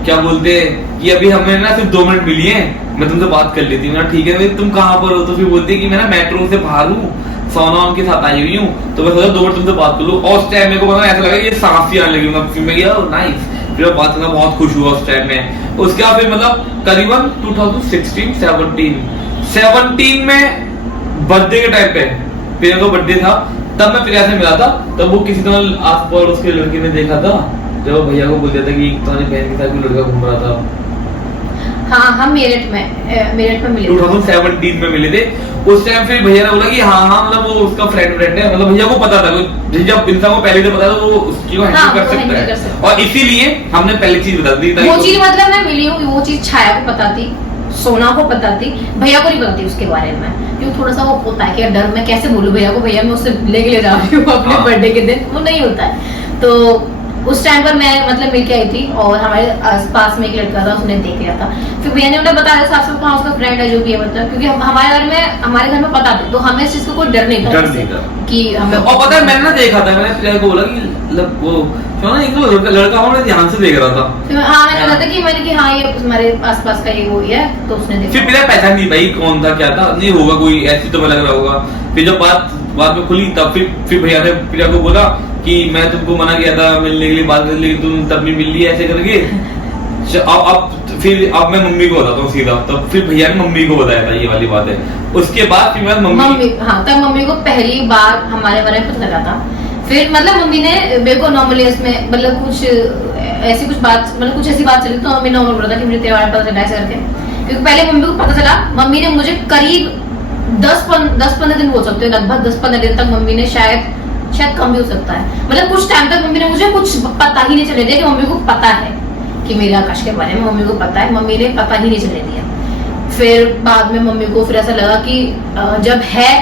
क्या बोलते हैं कि अभी हमें ना सिर्फ 2 मिनट मिली है, मैं तुमसे बात कर लेती हूँ ना। ठीक है तुम कहाँ पर हो? तो फिर बोलते कि मैं ना मेट्रो से बाहर हूँ, सोना उनके साथ आई हुई हूँ, तो मैं सोचा 2 मिनट तुमसे बात कर लूँ। और उस टाइम मेरे को ऐसा लगा ये सांस ही आने लगी, फिर मैं गया नाइस, फिर बात करना बहुत खुश हुआ उस टाइम में। उसके बाद फिर मतलब करीबन 2017 में बर्थडे के टाइम पे प्रिया का बर्थडे था, तब मैं प्रिया से मिला था। तब वो किसी तरह आस पास उसके लड़के ने देखा था, जब भैया को बोल दिया था कि तुम्हारी बहन के साथ कोई लड़का घूम रहा था। हाँ हम मेरठ में मिले 2017 में मिले थे। उस टाइम फिर भैया ने बोला कि हाँ मतलब वो उसका फ्रेंड है, मतलब भैया को पता था, जब इंसान को पहले से पता था तो वो उसकी को हैंडल कर सकता है। और इसीलिए हमने पहले चीज बता दी। वो चीज मतलब मैं मिली हूँ, वो चीज छाया को पता थी, सोना को पता थी, भैया को नहीं पता थी उसके बारे में, क्योंकि थोड़ा सा वो होता है कि डर, मैं कैसे बोलूं भैया को, भैया मैं उससे ले जा रही हूँ अपने हाँ। बर्थडे के दिन, वो नहीं होता है। तो उस टाइम पर मैं मतलब मिल के आई थी और हमारे आसपास में एक लड़का था, उसने देख लिया था। फिर भैया ने उन्हें बताया साफ साफ कहाँ उसका फ्रेंड है जो भी है, मतलब क्योंकि हमारे घर में पता था, तो हमें इस चीज को कोई डर नहीं था कि हमें। और पता है मैंने ना देखा था, मैंने प्रिया को बोला कि मतलब वो क्यों ना एक लड़का हो, मैं ध्यान से देख रहा था। हाँ मैंने कहा था कि हाँ ये हमारे आसपास का ये वो ही है, तो उसने देखा। फिर प्रिया पहचान नहीं भाई कौन था क्या था, नहीं होगा कोई ऐसी तो लग रहा होगा। फिर जब बात में खुली तब फिर भैया ने प्रिया को बोला कि मैं तुमको मना किया था मिलने के लिए, बात करने के लिए, तुम तब भी मिल ली ऐसे करके। अब मैं मम्मी को बताता हूँ सीधा, तो फिर भैया ने मम्मी को बताया था ये वाली बात है। उसके बाद फिर मैं मम्मी हाँ तब मम्मी को पहली बार हमारे बारे में पता लगा था। फिर मतलब मम्मी ने मेरे को नॉर्मली इसमें मतलब कुछ ऐसी बात चली, तो मम्मी नॉर्मल बोला था कि मुझे त्योहार पता चला ऐसे करके, क्योंकि पहले मम्मी को पता चला। मम्मी ने मुझे करीब 10-15 दिन बोल सकते हो, लगभग 10-15 दिन तक मम्मी ने शायद कम भी हो सकता है, मतलब कुछ टाइम तक मम्मी ने मुझे कुछ पता ही नहीं चले दिया कि मम्मी को पता है कि मेरे आकाश के बारे में, मम्मी को पता है, मम्मी ने पता ही नहीं चले दिया। फिर बाद में मम्मी को फिर ऐसा लगा कि जब है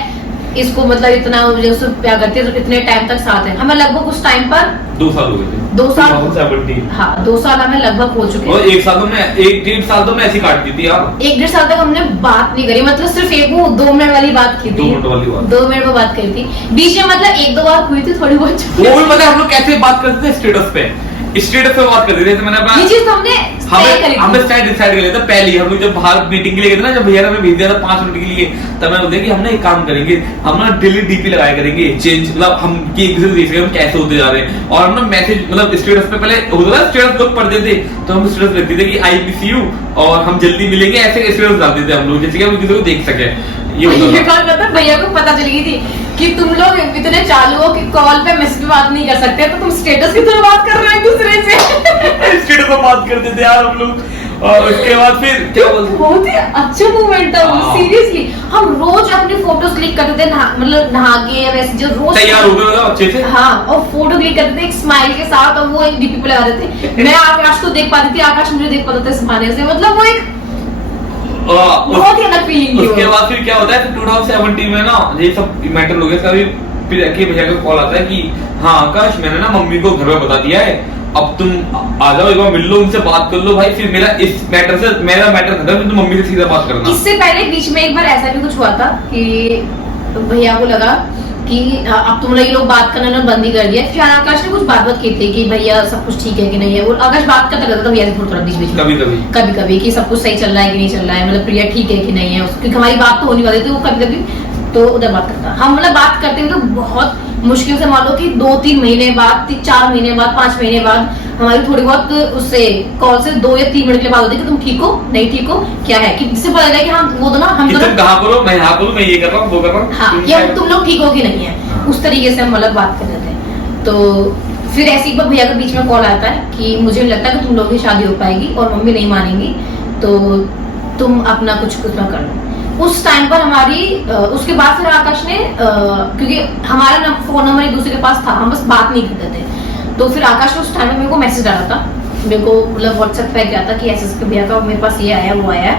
इसको मतलब इतना जो प्यार करती है, तो इतने टाइम तक साथ है। हमें लगभग उस टाइम पर 2 साल हो गए थे, 2 साल 2017। हाँ 2 साल हमें लगभग हो चुके और 1-1.5 साल तो मैं ऐसी काट दी थी यार। 1-1.5 साल तक हमने बात नहीं करी, मतलब सिर्फ एक वो 2 मिनट वाली बात की थी, 2 मिनट वाली बात, 2 मिनट में बात करी थी। बीच में मतलब 1-2 बार हुई थी थोड़ी बहुत, वो भी पता है हम लोग कैसे बात करते थे, स्टेटस पे बात करते थे। तो मैंने ये चीज तो हमने हमने डिसाइड कर लिया था पहले। हम लोग जब बाहर मीटिंग के लिए गए थे ना, जब भैया ने हमें भेज दिया था 5 मिनट के लिए, तब मैंने बोला कि हम ना एक काम करेंगे, हम ना डेली डीपी लगाया करेंगे, चेंज मतलब हम की एक दूसरे देख सके हम कैसे होते जा रहे हैं। और हम ना मैसेज मतलब स्टेटस पे पहले होता था, स्टेटस लोग पढ़ते थे तो हम स्टेटस लिखते थे कि आई मिस यू और हम जल्दी मिलेंगे, ऐसे स्टेटस डालते थे हम लोग, जैसे कि हम किसी को देख सके। ये कॉल भैया को पता चल गई थी कि तुम लोग इतने चालू हो कि कॉल पे मैसेज पे बात नहीं कर सकते, तो तुम स्टेटस की तरह बात कर रहे हो एक दूसरे से। स्टेटस पे बात करते थे यार हम लोग। और उसके बाद फिर क्या बोलते, बहुत ही अच्छा मूवमेंट था वो, सीरियसली। हम रोज अपनी फोटोज क्लिक करते थे, मतलब नहा के या वैसे जो रोज तैयार हो गए अच्छे से, हाँ, और फोटो क्लिक करते थे एक स्माइल के साथ, और वो एक डीपी पे लगा देते थे। मैं आकाश को देख पाती थी, आकाश मुझे देख पाता था इस बहाने से, मतलब वो एक बहुत ही अलग फीलिंग थी। उसके बाद फिर क्या होता है 2017 में ना ये सब मैटर हो गया। कभी फिर भैया का कॉल आता है कि हाँ आकाश मैंने ना मम्मी को घर में बता दिया है, अब तुम आ जाओ एक बार मिल लो, उनसे बात कर लो भाई। फिर मेरा मैटर खत्म, तुम मम्मी से सीधा बात करना। इससे पहले बीच में एक बार ऐसा भी कुछ हुआ था कि भैया को लगा कि अब तुम लोग बात करना बंद ही कर दिया। फिर आकाश ने कुछ बात की थी कि भैया सब कुछ ठीक है कि नहीं है, वो आकाश बात करता रहता था भैया से थोड़ा बीच में कभी कि सब कुछ सही चल रहा है कि नहीं चल रहा है, मतलब प्रिया ठीक है कि नहीं है, क्योंकि हमारी बात तो होने वाली थी। वो कभी तो उधर बात करता, हम मतलब बात करते हैं तो बहुत मुश्किल से मान लो कि 2-3 महीने बाद, 4 महीने बाद, 5 महीने बाद हमारी थोड़ी बहुत उससे कॉल से 2 या 3 मिनट के बाद होती है कि तुम ठीक हो नहीं ठीक हो क्या है, कि जिससे पता चला कि हम वो दोनों हम दोनों कहाँ पर हो, मैं यहाँ पर हूँ, मैं ये कर रहा हूँ, वो कर रहा हूँ, हाँ, या तुम लोग ठीक हो कि नहीं है, उस तरीके से हम मतलब बात कर रहे थे। तो फिर ऐसे एक बार भैया के बीच में कॉल आता है कि मुझे नहीं लगता कि तुम लोग की शादी हो पाएगी और मम्मी नहीं मानेंगी, तो तुम अपना कुछ ना कर लो। उस टाइम पर हमारी उसके बाद फिर आकाश ने क्योंकि हमारा फोन नंबर एक दूसरे के पास था, हम बस बात नहीं करते थे, तो फिर आकाश ने उस टाइम में मेरे को मैसेज डाला था, मेरे को मतलब व्हाट्सएप पे गया था कि ऐसे भैया का मेरे पास ये आया वो आया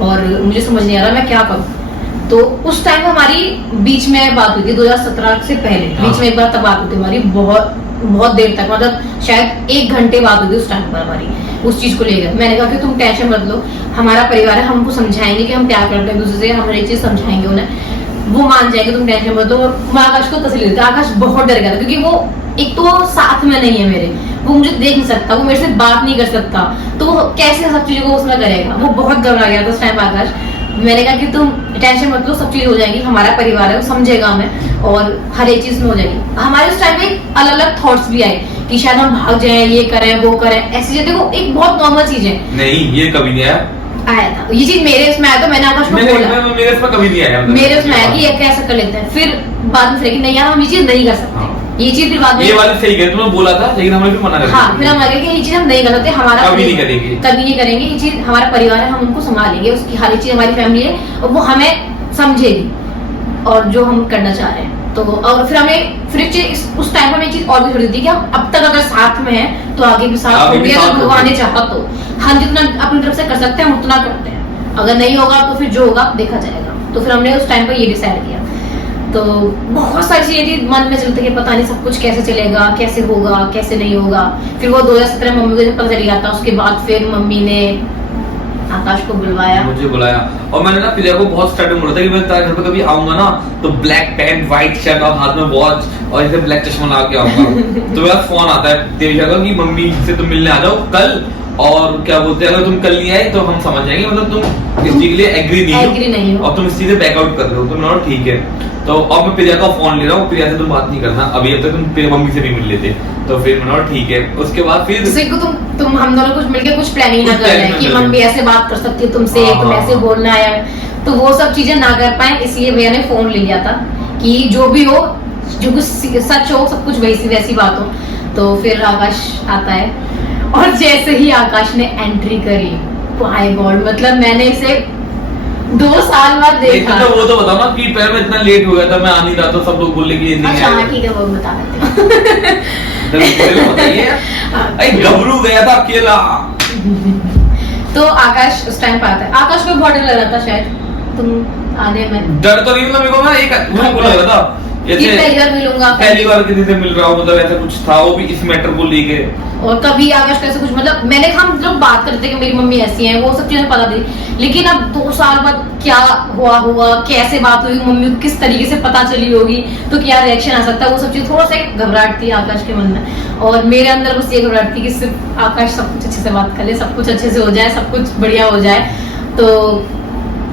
और मुझे समझ नहीं आ रहा मैं क्या करूँ। तो उस टाइम हमारी बीच में बात हुई थी 2017 से पहले, बीच में एक बार तब बात हुई थी हमारी, बहुत देर तक, मतलब शायद 1 घंटे बात हुई थी उस टाइम पर हमारी उस चीज को लेकर। मैंने कहा कि तुम टेंशन मत लो, हमारा परिवार है, हम उनको समझाएंगे कि हम क्या करते हैं दूसरे से, हम हर एक चीज समझाएंगे उन्हें, वो मान जाएंगे, तुम टेंशन मत लो। मैं आकाश को तसल्ली देती, आकाश बहुत डर गया था क्योंकि वो एक तो साथ में नहीं है मेरे, वो मुझे देख नहीं सकता, वो मेरे से बात नहीं कर सकता, तो वो कैसे सब चीजों को उसमें करेगा, वो बहुत घबरा गया था उस टाइम आकाश। मैंने कहा कि तुम टेंशन मत लो, सब चीज हो जाएगी, हमारा परिवार है वो समझेगा हमें और हर एक चीज में हो जाएगी। हमारे उस टाइम में अलग अलग थॉट्स भी आए कि शायद हम भाग जाएं, ये करें वो करें, ऐसी चीजें देखो एक बहुत नॉर्मल चीज है। नहीं ये कभी नहीं आया था ये चीज मेरे उसमें आया, तो मैंने आकाश को बोला मेरे उसमें कभी नहीं आया, मेरे उसमें आया कि ये कैसे कर लेते हैं। फिर बाद में फिर नहीं यार हम ये चीज नहीं कर सकते, ये चीज फिर बाद में ये वाली सही है, तुमने बोला था लेकिन हमने फिर मना कर दिया। हाँ, फिर हम लगे कि ये चीज हम नहीं कर सकते, हमारा कभी नहीं करेंगे, ये चीज हमारा परिवार है, हम उनको संभालेंगे, उसकी हर एक चीज हमारी फैमिली है और वो हमें समझेगी और जो हम करना चाह रहे हैं। तो और फिर हमें उस टाइम पर एक चीज और भी छोड़ दी थी कि हम अब तक अगर साथ में हैं तो आगे भी साथ होंगे, अगर भगवान ने चाहा तो हम जितना अपनी तरफ से कर सकते हैं हम उतना करते हैं। अगर नहीं होगा तो फिर जो होगा देखा जाएगा। तो फिर हमने उस टाइम पर ये डिसाइड किया। तो बहुत सारी चीजें थी मन में चलते कि पता नहीं सब कुछ कैसे चलेगा, कैसे होगा, कैसे नहीं होगा। फिर वो 2017 मम्मी को जब पता चल गया था, उसके बाद फिर मम्मी ने आकाश को बुलवाया, मुझे बुलाया। और मैंने ना प्रिया को बहुत स्टार्ट में बोला था कि मैं तेरे घर पे कभी आऊंगा ना तो ब्लैक पैंट, व्हाइट शर्ट और हाथ में वॉच और ऐसे ब्लैक चश्मा लगा के आऊंगा। तो मेरा फोन आता है तेरी जगह कि मम्मी से तुम मिलने आ जाओ कल, और क्या बोलते हैं अगर तुम कल नहीं आए तो हम समझ जाएंगे मतलब तुम इस चीज के लिए एग्री नहीं हो और तुम इस चीज से बैकआउट कर रहे हो। तो मैंने बोला ठीक है। तो अब मैं प्रिया का फोन ले रहा हूँ, प्रिया से तुम बात नहीं करना अभी, अब तक तुम प्रिया मम्मी से नहीं मिल लेते। तो फिर मैंने बोला ठीक है। उसके बाद फिर तुम हम दोनों कुछ मिलके कुछ प्लानिंग ना कर रहे हैं कि मम्मी ऐसे बात कर सकती है तुमसे, तुम ऐसे बोलना है, तो वो सब चीजें ना कर पाए, इसलिए भैया ने फोन ले लिया था कि जो भी हो, जो कुछ सच हो, सब कुछ वैसी वैसी बात हो। तो फिर आकाश आता है और जैसे ही आकाश ने एंट्री करी, माय गॉड, मतलब मैंने इसे 2 साल बाद देखा। तो वो तो बताओ ना कि पहले मैं इतना लेट हो गया था, मैं आ नहीं रहा था, सब लोग बोले कि ये नहीं अच्छा हाँ ठीक है, वो बता देते बताइए। अरे घबरू गया था अकेला। तो आकाश उस टाइम पर आता है। आकाश को बहुत डर लग रहा था शायद तुम आने में। डर तो नहीं, मतलब मेरे को ना एक वो लग रहा था जैसे पहली बार मिलूंगा, पहली बार किसी से मिल रहा हूँ, मतलब ऐसा कुछ था, वो भी इस मैटर को लेके। और कभी आकाश कैसे कुछ, मतलब मैंने, हम लोग बात करते कि मेरी मम्मी ऐसी है, वो सब चीजें पता थी, लेकिन अब 2 साल बाद क्या हुआ, कैसे बात हुई, मम्मी को किस तरीके से पता चली होगी, तो क्या रिएक्शन आ सकता है, वो सब चीज थोड़ा सा एक घबराहट थी आकाश के मन में। और मेरे अंदर बस ये घबराहट थी कि सिर्फ आकाश सब कुछ अच्छे से बात कर ले, सब कुछ अच्छे से हो जाए, सब कुछ बढ़िया हो जाए। तो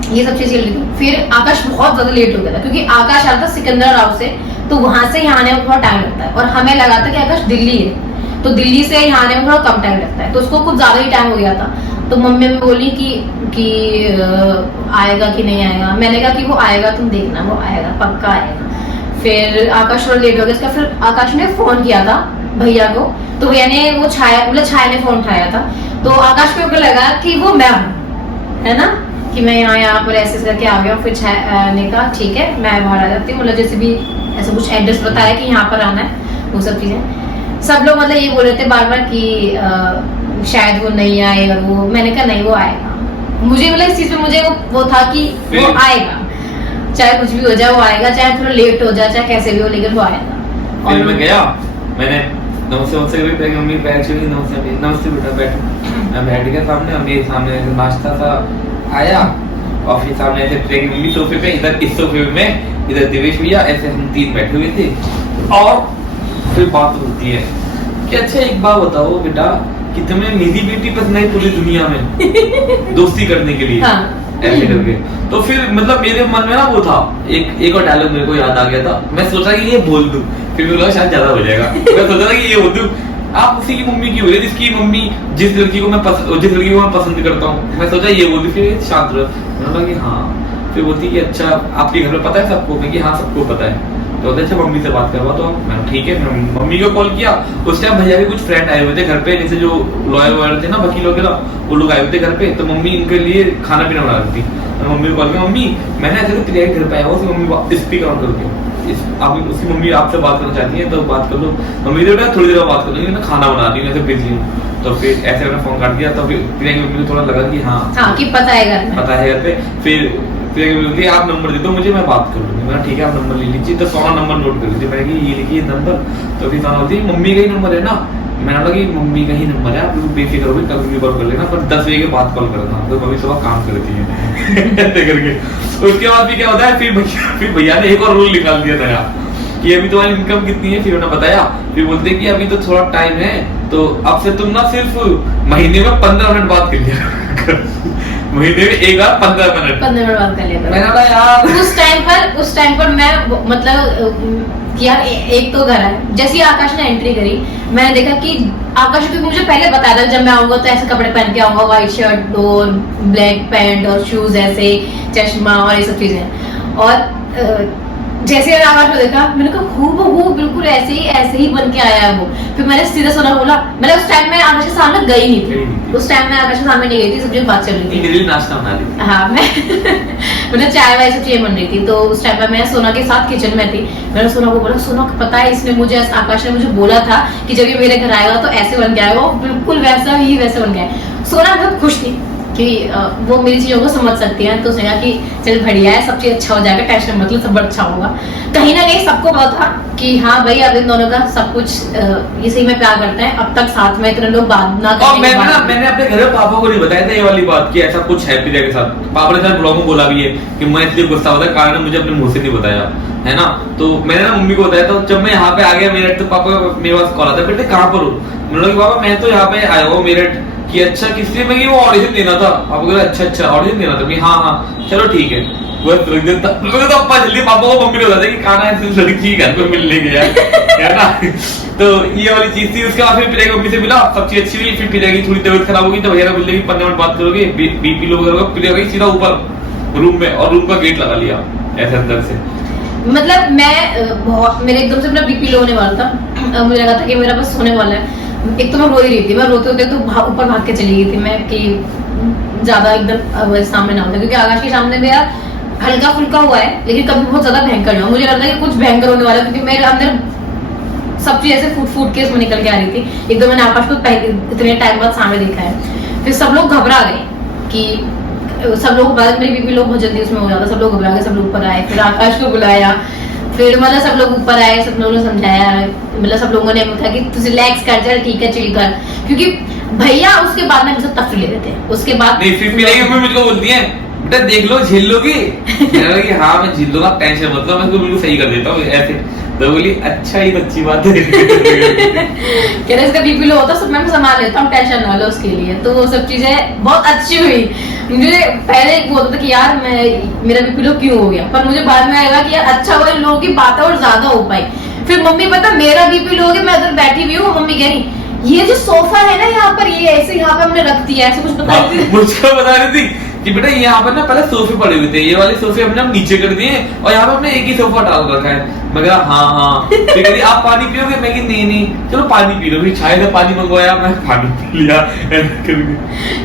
ये सब चीजें चल रही थी। फिर आकाश बहुत ज्यादा लेट हो गया था, क्योंकि आकाश आता था सिकंदर राव से, तो वहां से यहाँ आने में बहुत टाइम लगता है, और हमें लगा था कि आकाश दिल्ली है, तो दिल्ली से यहाँ आने में थोड़ा कम टाइम लगता है, तो उसको कुछ ज्यादा ही टाइम हो गया था। तो मम्मी में बोली कि आएगा कि नहीं आएगा। मैंने कहा कि वो आएगा, तुम देखना, वो आएगा, पक्का आएगा। फिर आकाश थोड़ा लेट हो गया। इसका फिर आकाश ने फोन किया था भैया को, तो भैया ने वो छाया ने फोन उठाया था। तो आकाश को लगा कि वो मैं हूँ, है ना, कि मैं यहाँ पर ऐसे करके आ गया। फिर छाया ने कहा ठीक है मैं बाहर आ जाती हूँ, मतलब जैसे भी ऐसा कुछ एड्रेस बताया कि यहाँ पर आना है, वो सब चीजें। सब लोग मतलब ये बोल रहे थे बार बार कि शायद वो नहीं आए, और वो, मैंने कहा नहीं वो आएगा। मुझे मतलब इस चीज में मुझे वो था कि वो आएगा, चाहे कुछ भी हो जाए वो आएगा, चाहे थोड़ा लेट हो जाए, चाहे कैसे भी हो, लेकिन वो आएगा। और मैं गया, मैंने नमस्ते करी, मम्मी पैर छुई, नमस्ते बेटा बैठो। मैं बैठ गया सामने, मेरे सामने नाश्ता था आया, और फिर सामने ऐसे ट्रे की मम्मी सोफे पे, इधर इस सोफे में इधर दिवेश भैया, ऐसे हम 3 बैठे हुए थे। और फिर बात होती है कि अच्छा एक बात बताओ बेटा कि तुम्हें मेरी बेटी पसंद है पूरी दुनिया में दोस्ती करने के लिए। हाँ। ऐसे करके तो फिर मतलब मेरे मन में ना वो था, एक और डायलॉग मेरे को याद आ गया था। मैं सोचा कि ये बोल दूं, फिर मुझे लगा शायद ज्यादा हो जाएगा। मैं सोचा था कि ये बोल दूं, आप उसी की मम्मी की हो रही, जिसकी मम्मी जिस लड़की को मैं पसंद करता हूँ। मैं सोचा ये बोल दूं, फिर शांत रहो। मैंने बोला कि हाँ। फिर बोलती कि अच्छा आपके घर में पता है सबको? मैं कि हाँ सबको पता है। तो अच्छा मम्मी से बात करवा तो मैं ठीक है। मम्मी को कॉल किया। उस टाइम भैया के कुछ फ्रेंड आए हुए थे घर पे, जैसे जो लॉयर वॉयर थे ना, वकील वगैरह, वो लोग आए हुए थे घर पे। तो मम्मी इनके लिए खाना पीना बना रही थी। तो मम्मी को कॉल किया, मम्मी मैंने ऐसे प्रिया के घर पे आया हूँ, मम्मी स्पीकर ऑन करके उसकी मम्मी आपसे बात करना चाहती है तो बात कर लो। मम्मी तो थोड़ी देर बात कर लूंगी, मैं खाना बना रही हूँ, ऐसे बिजी हूँ। तो फिर ऐसे मैंने फोन काट दिया। तो फिर प्रिया की मम्मी को थोड़ा लगा कि हाँ कि पता है घर पे। फिर आप नंबर दे दो मुझे, मैं बात कर लूंगी। मैं ठीक है आप नंबर ले लीजिए। तो सोना नंबर नोट कर लीजिए। मैंने ये लिखिए नंबर। तो फिर सोना होती मम्मी का ही नंबर है ना। मैंने बोला कि मम्मी का ही नंबर है, आप बेफिक्र होगी, कभी भी कॉल कर लेना, पर 10 बजे के बाद कॉल करना, तो मम्मी सुबह काम करती है ऐसे करके। उसके बाद भी क्या होता है, फिर भैया ने एक और रूल निकाल दिया नया कि अभी तुम्हारी इनकम कितनी है। फिर उन्होंने बताया। फिर बोलते कि अभी तो थोड़ा टाइम है, तो अब से तुम ना सिर्फ महीने में 15 मिनट बात कर लिया महीने में एक बार 15 मिनट बात कर लिया। मैंने बोला यार उस टाइम पर मैं मतलब यार एक तो घर है। जैसे ही आकाश ने एंट्री करी, मैंने देखा कि आकाश, क्योंकि मुझे पहले बताया था जब मैं आऊंगा तो ऐसे कपड़े पहन के आऊंगा, व्हाइट शर्ट और ब्लैक पैंट और शूज, ऐसे चश्मा और ये सब चीजें। और जैसे आकाश को देखा, मैंने कहा हूबहू बिल्कुल ऐसे ही बन के आया है वो। फिर मैंने सीधा सोना बोला, मैंने उस टाइम में आकाश के सामने गई नहीं थी। उस टाइम में आकाश के सामने नहीं गई थी, सब चीज बात चल रही थी, नाश्ता बना रही। हाँ मैं मतलब चाय वाय सब चीजें बन रही थी। तो उस टाइम में मैं सोना के साथ किचन में थी। मैंने सोना को बोला, सोना को पता है इसने मुझे, आकाश ने मुझे बोला था कि जब ये मेरे घर आएगा तो ऐसे बन के आएगा, बिल्कुल वैसा बन गया। सोना बहुत खुश थी कि वो मेरी चीजों को समझ सकती है, तो उसने कहा कि चल बढ़िया है, सब चीज अच्छा हो जाएगा, टेंशन मतलब सब अच्छा होगा। कहीं ना कहीं सबको पता था कि हाँ भाई अब इन दोनों का सब कुछ ये सही में प्यार करते हैं, अब तक साथ में इतने लोग बात ना और मैंने अपने घर में पापा को नहीं बताया था ये वाली बात कि ऐसा कुछ है प्रिया के साथ। पापा ने शायद ब्लॉग में बोला भी है कि मैं इसलिए गुस्सा होता है, कारण मुझे अपने मुंह से नहीं बताया, है ना। तो मैंने ना मम्मी को बताया, तो जब मैं यहाँ पे आ गया मेरठ, तो पापा मेरे पास कॉल आता है, बेटे कहाँ पर हो? मैंने बोला कि पापा मैं तो यहाँ पे आया हूँ मेरठ। कि अच्छा किस लिए? मैं वो ऑडिशन देना था। पापा को अच्छा ऑडिशन देना था। हाँ चलो ठीक है। बस रख देता तो पापा जल्दी पापा को मम्मी ने बताया कि कहाँ है लड़की घर पे मिलने गया है ना। तो ये वाली चीज थी। उसके बाद फिर प्रिया की मम्मी से मिला, सब चीज अच्छी हुई। फिर प्रिया की थोड़ी तबीयत खराब होगी तो भैया बोल की 15 मिनट बात करोगे, बीपी लो करोगे। प्रिया गई सीधा ऊपर रूम में और रूम का गेट लगा लिया ऐसे अंदर से। मतलब मैं मेरे एकदम से मेरा बीपी लो होने वाला था, मुझे लगा था कि मेरा बस होने वाला है। एक तो मैं रो ही रही थी, मैं रोते होते तो ऊपर भाग के चली गई थी मैं कि ज्यादा एकदम सामने ना होता, क्योंकि आकाश के सामने मेरा हल्का फुल्का हुआ है लेकिन कभी बहुत ज्यादा भयंकर नहीं हुआ। मुझे लगता है कि कुछ भयंकर होने वाला, क्योंकि मेरे अंदर सब चीज ऐसे फूट के उसमें निकल के आ रही थी। एकदम मैंने आकाश को इतने टाइम बाद सामने देखा है। फिर सब लोग घबरा गए कि सब लोग बाद मेरी बीपी लोग बहुत जल्दी उसमें हो जाता, सब लोग घबरा गए, सब लोग ऊपर आए। फिर आकाश को बुलाया, फिर मतलब सब लोग ऊपर आए, सब लोगों ने समझाया, मतलब सब लोगों ने कहा कि तू रिलैक्स कर, चल ठीक है चिल कर, क्योंकि भैया उसके बाद में मुझसे तफरी ले देते हैं। उसके बाद नहीं फिर मेरी मम्मी मुझको बोलती है बेटा देख लो झेल लोगी। मैंने कि हाँ मैं झेल लूंगा, टेंशन मत लो, मैं इसको बिल्कुल सही कर देता हूँ ऐसे। तो बोली अच्छा ही अच्छी बात है। कह रहे इसका बीपी लो होता सब मैं संभाल लेता हूँ, टेंशन ना लो उसके लिए। तो वो सब चीजें बहुत अच्छी हुई। मुझे पहले एक वो होता था कि यार मेरा बीपी लो क्यों हो गया, पर मुझे बाद में आएगा कि यार अच्छा हुआ इन लोगों की बातें और ज्यादा हो पाई। फिर मम्मी पता मेरा बीपी लो हो गया, मैं उधर बैठी हुई हूँ, मम्मी कह रही ये जो सोफा है ना यहाँ पर, ये ऐसे यहाँ पर हमने रख दिया, ऐसे कुछ बता रही थी। मुझको बता रही थी कि बेटा यहाँ पर ना पहले सोफे पड़े हुए थे, ये वाले सोफे हमने नीचे कर दिए और यहाँ पर हमने एक ही सोफा डाल रखा है। मैं कहा हाँ। फिर कह रही आप पानी पियोगे? मैं कि नहीं चलो पानी पी लो। फिर चाय से पानी मंगवाया, मैं पानी पी लिया।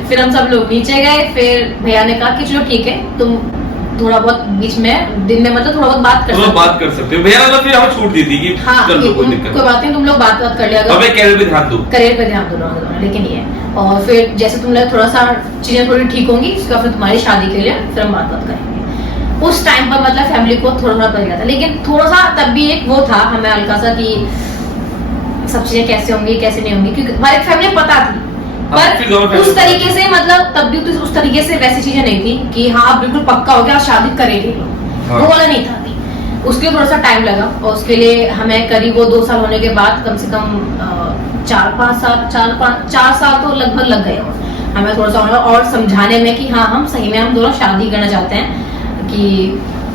फिर हम सब लोग नीचे गए। फिर भैया ने कहा कि चलो ठीक है तुम थोड़ा बहुत बीच में दिन में मतलब थोड़ा बहुत बात कर सकते हो। भैया ने फिर हमें छूट दी थी कि हाँ, कर लो कोई दिक्कत कोई बात नहीं, तुम लोग बात कर लिया करो, करियर पे ध्यान दो, करियर पे ध्यान दो। लेकिन ये और फिर जैसे तुम लोग थोड़ा सा चीजें थोड़ी ठीक होंगी उसके बाद फिर तुम्हारी शादी के लिए फिर हम बात करेंगे। उस टाइम पर मतलब फैमिली को थोड़ा पता गया था, लेकिन थोड़ा सा तब भी एक वो था हमें हल्का सा कि सब चीजें कैसे होंगी कैसे नहीं होंगी, क्योंकि हमारी फैमिली पता थी, पर उस तरीके से मतलब तब भी तो उस तरीके से वैसी चीजें नहीं थी कि हाँ बिल्कुल पक्का हो गया शादी करेंगे, वो वाला नहीं था। उसके लिए थोड़ा सा टाइम लगा और उसके लिए हमें करीब वो 2 साल होने के बाद कम से कम 4 साल तो लगभग लग गए हमें थोड़ा सा और समझाने में कि हाँ हम सही में हम दोनों शादी करना चाहते हैं कि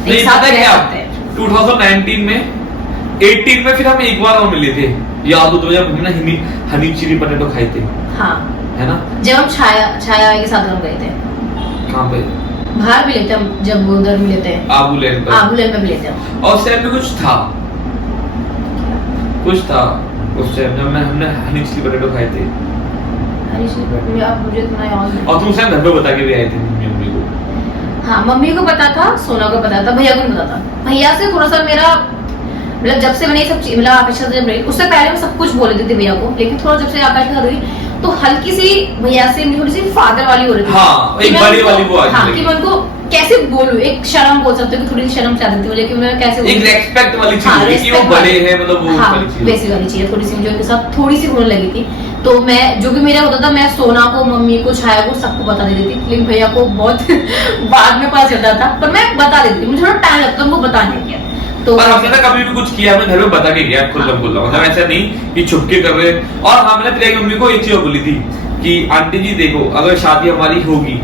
एक साथ रह सकते हैं। 2019 में 18 में फिर हम एक बार और मिले थे, याद हो तो जब हमने हनी चिली पटेटो खाए थे। हाँ है ना, जब हम छाया के साथ हम गए थे। कहाँ पे? बाहर भी लेते हम, जब उधर मिले थे आबूलेन में भी लेते हम। और उस टाइम पे कुछ था उस टाइम जब हमने हनी चिली पटेटो खाए थे। हनी चिली पटेटो आप मुझे इतना याद नहीं। और तुम उस टाइम घर पे बता के भी आए थे मम्मी को? हाँ मम्मी को पता था, सोना को पता था, भैया को नहीं पता था। भैया से थोड़ा सा मेरा मतलब जब से मैंने ये सब चीज मतलब आकाश से जब रही उससे पहले मैं सब कुछ बोल देती थी भैया को, लेकिन थोड़ा जब से आकाश के साथ हुई तो हल्की सी भैया से थोड़ी सी फादर वाली हो रही थी। हाँ, एक बड़ी वाली वो आ हाँ, कि मैं उनको कैसे बोलूं, एक शर्म बोल सकते हो कि थोड़ी सी शर्म चाहती थी मुझे कि मैं कैसे एक रेस्पेक्ट वाली चीज है कि वो बड़े हैं, मतलब वो वाली चीज, वैसी वाली चीज थोड़ी सी मुझे उनके साथ थोड़ी सी होने लगी थी। तो मैं जो भी मेरा होता था मैं सोना को, मम्मी को, छाया को सबको बता देती थी, लेकिन भैया को बहुत बाद में पता चलता था, पर मैं बता देती थी, मुझे थोड़ा टाइम लगता था उनको बताने के। तो पर हमने ना कभी भी कुछ किया हमने घर में बता के गया खुल्ला मतलब ऐसा नहीं कि छुप के कर रहे। और हमने प्रिया की मम्मी को एक चीज बोली थी कि आंटी जी देखो अगर शादी हमारी होगी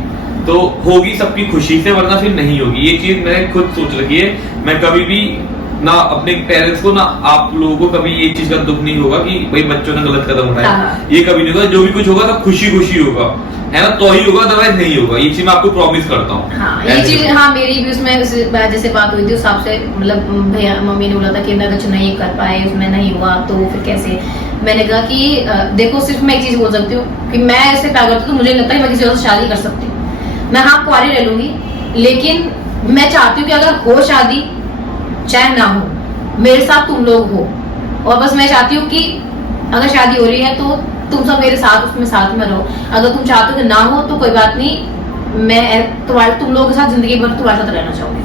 तो होगी सबकी खुशी से, वरना फिर नहीं होगी। ये चीज मैंने खुद सोच रखी है, मैं कभी भी ना अपने पेरेंट्स को ना आप लोगों को कभी ये चीज का दुख नहीं होगा कि भाई बच्चों ने गलत कदम उठाया। हाँ। ये कभी नहीं होगा, जो भी कुछ होगा तो खुशी खुशी होगा, है ना, तो ही होगा, अदरवाइज नहीं होगा। ये चीज मैं आपको प्रॉमिस करता हूँ। हाँ, ये चीज हाँ मेरी भी उसमें जैसे बात हुई थी उस हिसाब से मतलब भैया मम्मी ने बोला था कि मैं कुछ नहीं कर पाए, उसमें नहीं हुआ तो फिर कैसे। मैंने कहा कि देखो सिर्फ मैं एक चीज बोल सकती हूँ कि मैं ऐसे प्यार करती हूँ तो मुझे नहीं लगता कि मैं किसी और से शादी कर सकती हूँ। मैं हाँ कुंवारी रह लूंगी, लेकिन मैं चाहती हूँ कि अगर हो शादी चाहे ना हो मेरे साथ तुम लोग हो, और बस मैं चाहती हूँ कि अगर शादी हो रही है तो तुम सब मेरे साथ उसमें साथ में रहो। अगर तुम चाहते हो कि ना हो तो कोई बात नहीं, मैं तुम लोगों के साथ जिंदगी भर तुम्हारे साथ रहना चाहूंगी,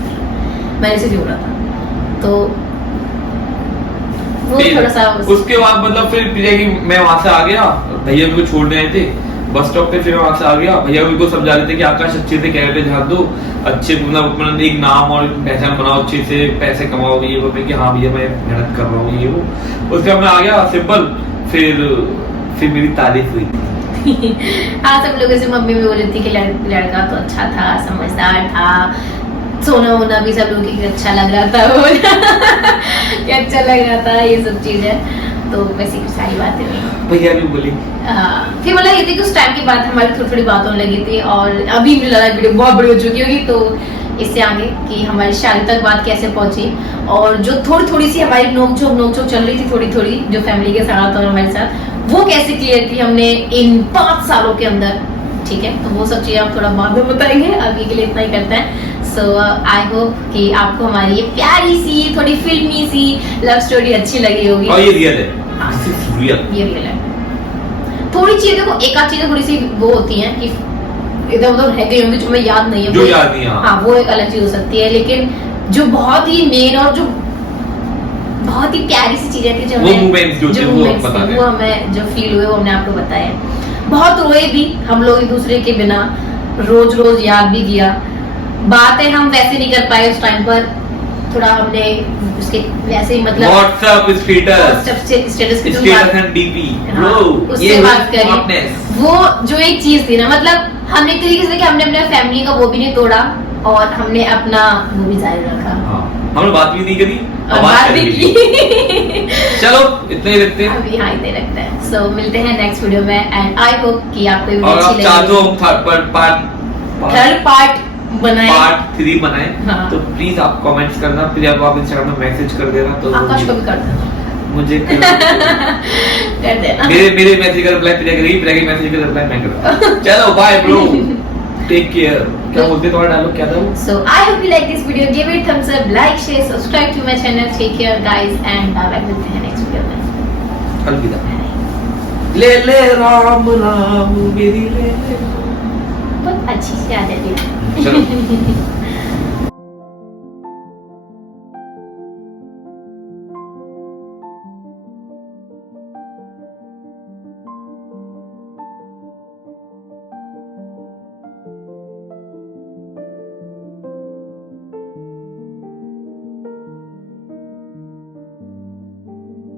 मैंने से भी बोला था। तो वो फिर थोड़ा सा उसके बाद मतलब फिर प्रिया की मैं वहां से आ गया, भैया मेरे को छोड़ने आए थे बस स्टॉप पे, फिर मैं वहां से आ गया। भैया मेरे को समझा रहे थे कि आकाश अच्छे से कैरियर पे ध्यान दो, अच्छे मतलब एक नाम और पहचान बनाओ, अच्छे से पैसे कमाओ, ये वो। कि हाँ भैया मैं मेहनत कर रहा हूँ ये वो। उसके बाद मैं आ गया सिंपल, फिर मेरी तारीफ हुई। हाँ, सब लोगों से मम्मी भी बोल रही थी कि लड़का तो अच्छा था, समझदार था, सोना वोना भी सब लोगों को अच्छा लग रहा था वो कि अच्छा लग रहा था, ये सब चीज है। तो वैसे की सारी बातें हुई। भैया भी बोली। फिर मतलब ये थी कि उस टाइम के बाद हमारी थोड़ी थोड़ी बात होने लगी थी, और अभी मुझे लगा वीडियो बहुत बड़ी हो चुकी होगी, तो इससे आगे कि हमारी शादी तक बात कैसे पहुंची, और जो थोड़ी थोड़ी सी हमारी नोक चल रही थी थोड़ी थोड़ी, जो फैमिली के साथ और हमारे साथ, वो कैसे क्लियर की हमने इन 5 सालों के अंदर। ठीक है, तो वो सब चीजें आप थोड़ा बाद में बताएंगे, अभी के लिए इतना ही करते हैं। सो आई होप कि आपको हमारी ये प्यारी सी थोड़ी फिल्मी सी लव स्टोरी अच्छी लगी होगी। और ये रियल है, हाँ, रियल, ये रियल है। थोड़ी चीजें देखो, एक आध चीजें थोड़ी सी वो होती हैं कि इधर उधर रह गई होंगी जो हमें याद नहीं है, जो याद नहीं है। हाँ, वो एक अलग चीज हो सकती है, लेकिन जो बहुत ही मेन और जो बहुत ही प्यारी सी चीजें थी, जो वो हमें जो फील हुए वो हमने आपको बताया। बहुत रोए भी हम लोग एक दूसरे के बिना, रोज याद भी किया, बातें हम वैसे नहीं कर पाए उस टाइम पर, थोड़ा हमने उसके वैसे ही मतलब व्हाट्सएप स्टेटस एंड डीपी उससे बात करी। वो जो एक चीज थी ना, मतलब हमने एक तरीके से कि हमने अपने फैमिली का वो भी नहीं तोड़ा, और हमने अपना वो भी जारी रखा। हमने बात भी नहीं करी और बात भी की। चलो इतना ही रखते हैं अभी, हाँ, इतने रखते हैं। सो मिलते हैं नेक्स्ट वीडियो में, एंड आई होप कि आपको वीडियो और अच्छी आप चाहते हो थर्ड पार्ट बनाए, पार्ट 3 बनाए, हाँ। तो प्लीज आप कमेंट्स करना, फिर आप इंस्टाग्राम में मैसेज कर देना, तो आकाश को भी कर देना, मुझे कर देना। मेरे मैसेज का रिप्लाई प्रिया करेगी, प्रिया के मैसेज का रिप्लाई मैं करूंगा। चलो बाय ब्रो, टेक केयर। क्या बोलते तुम्हारा डायलॉग क्या था? So I hope you like this video, give it thumbs up, like, share, subscribe to my channel. Take care guys, and bye, मिलते हैं next video में। अलविदा। ले ले राम राम मेरी ले ले। बहुत अच्छी सी याद है। चलो।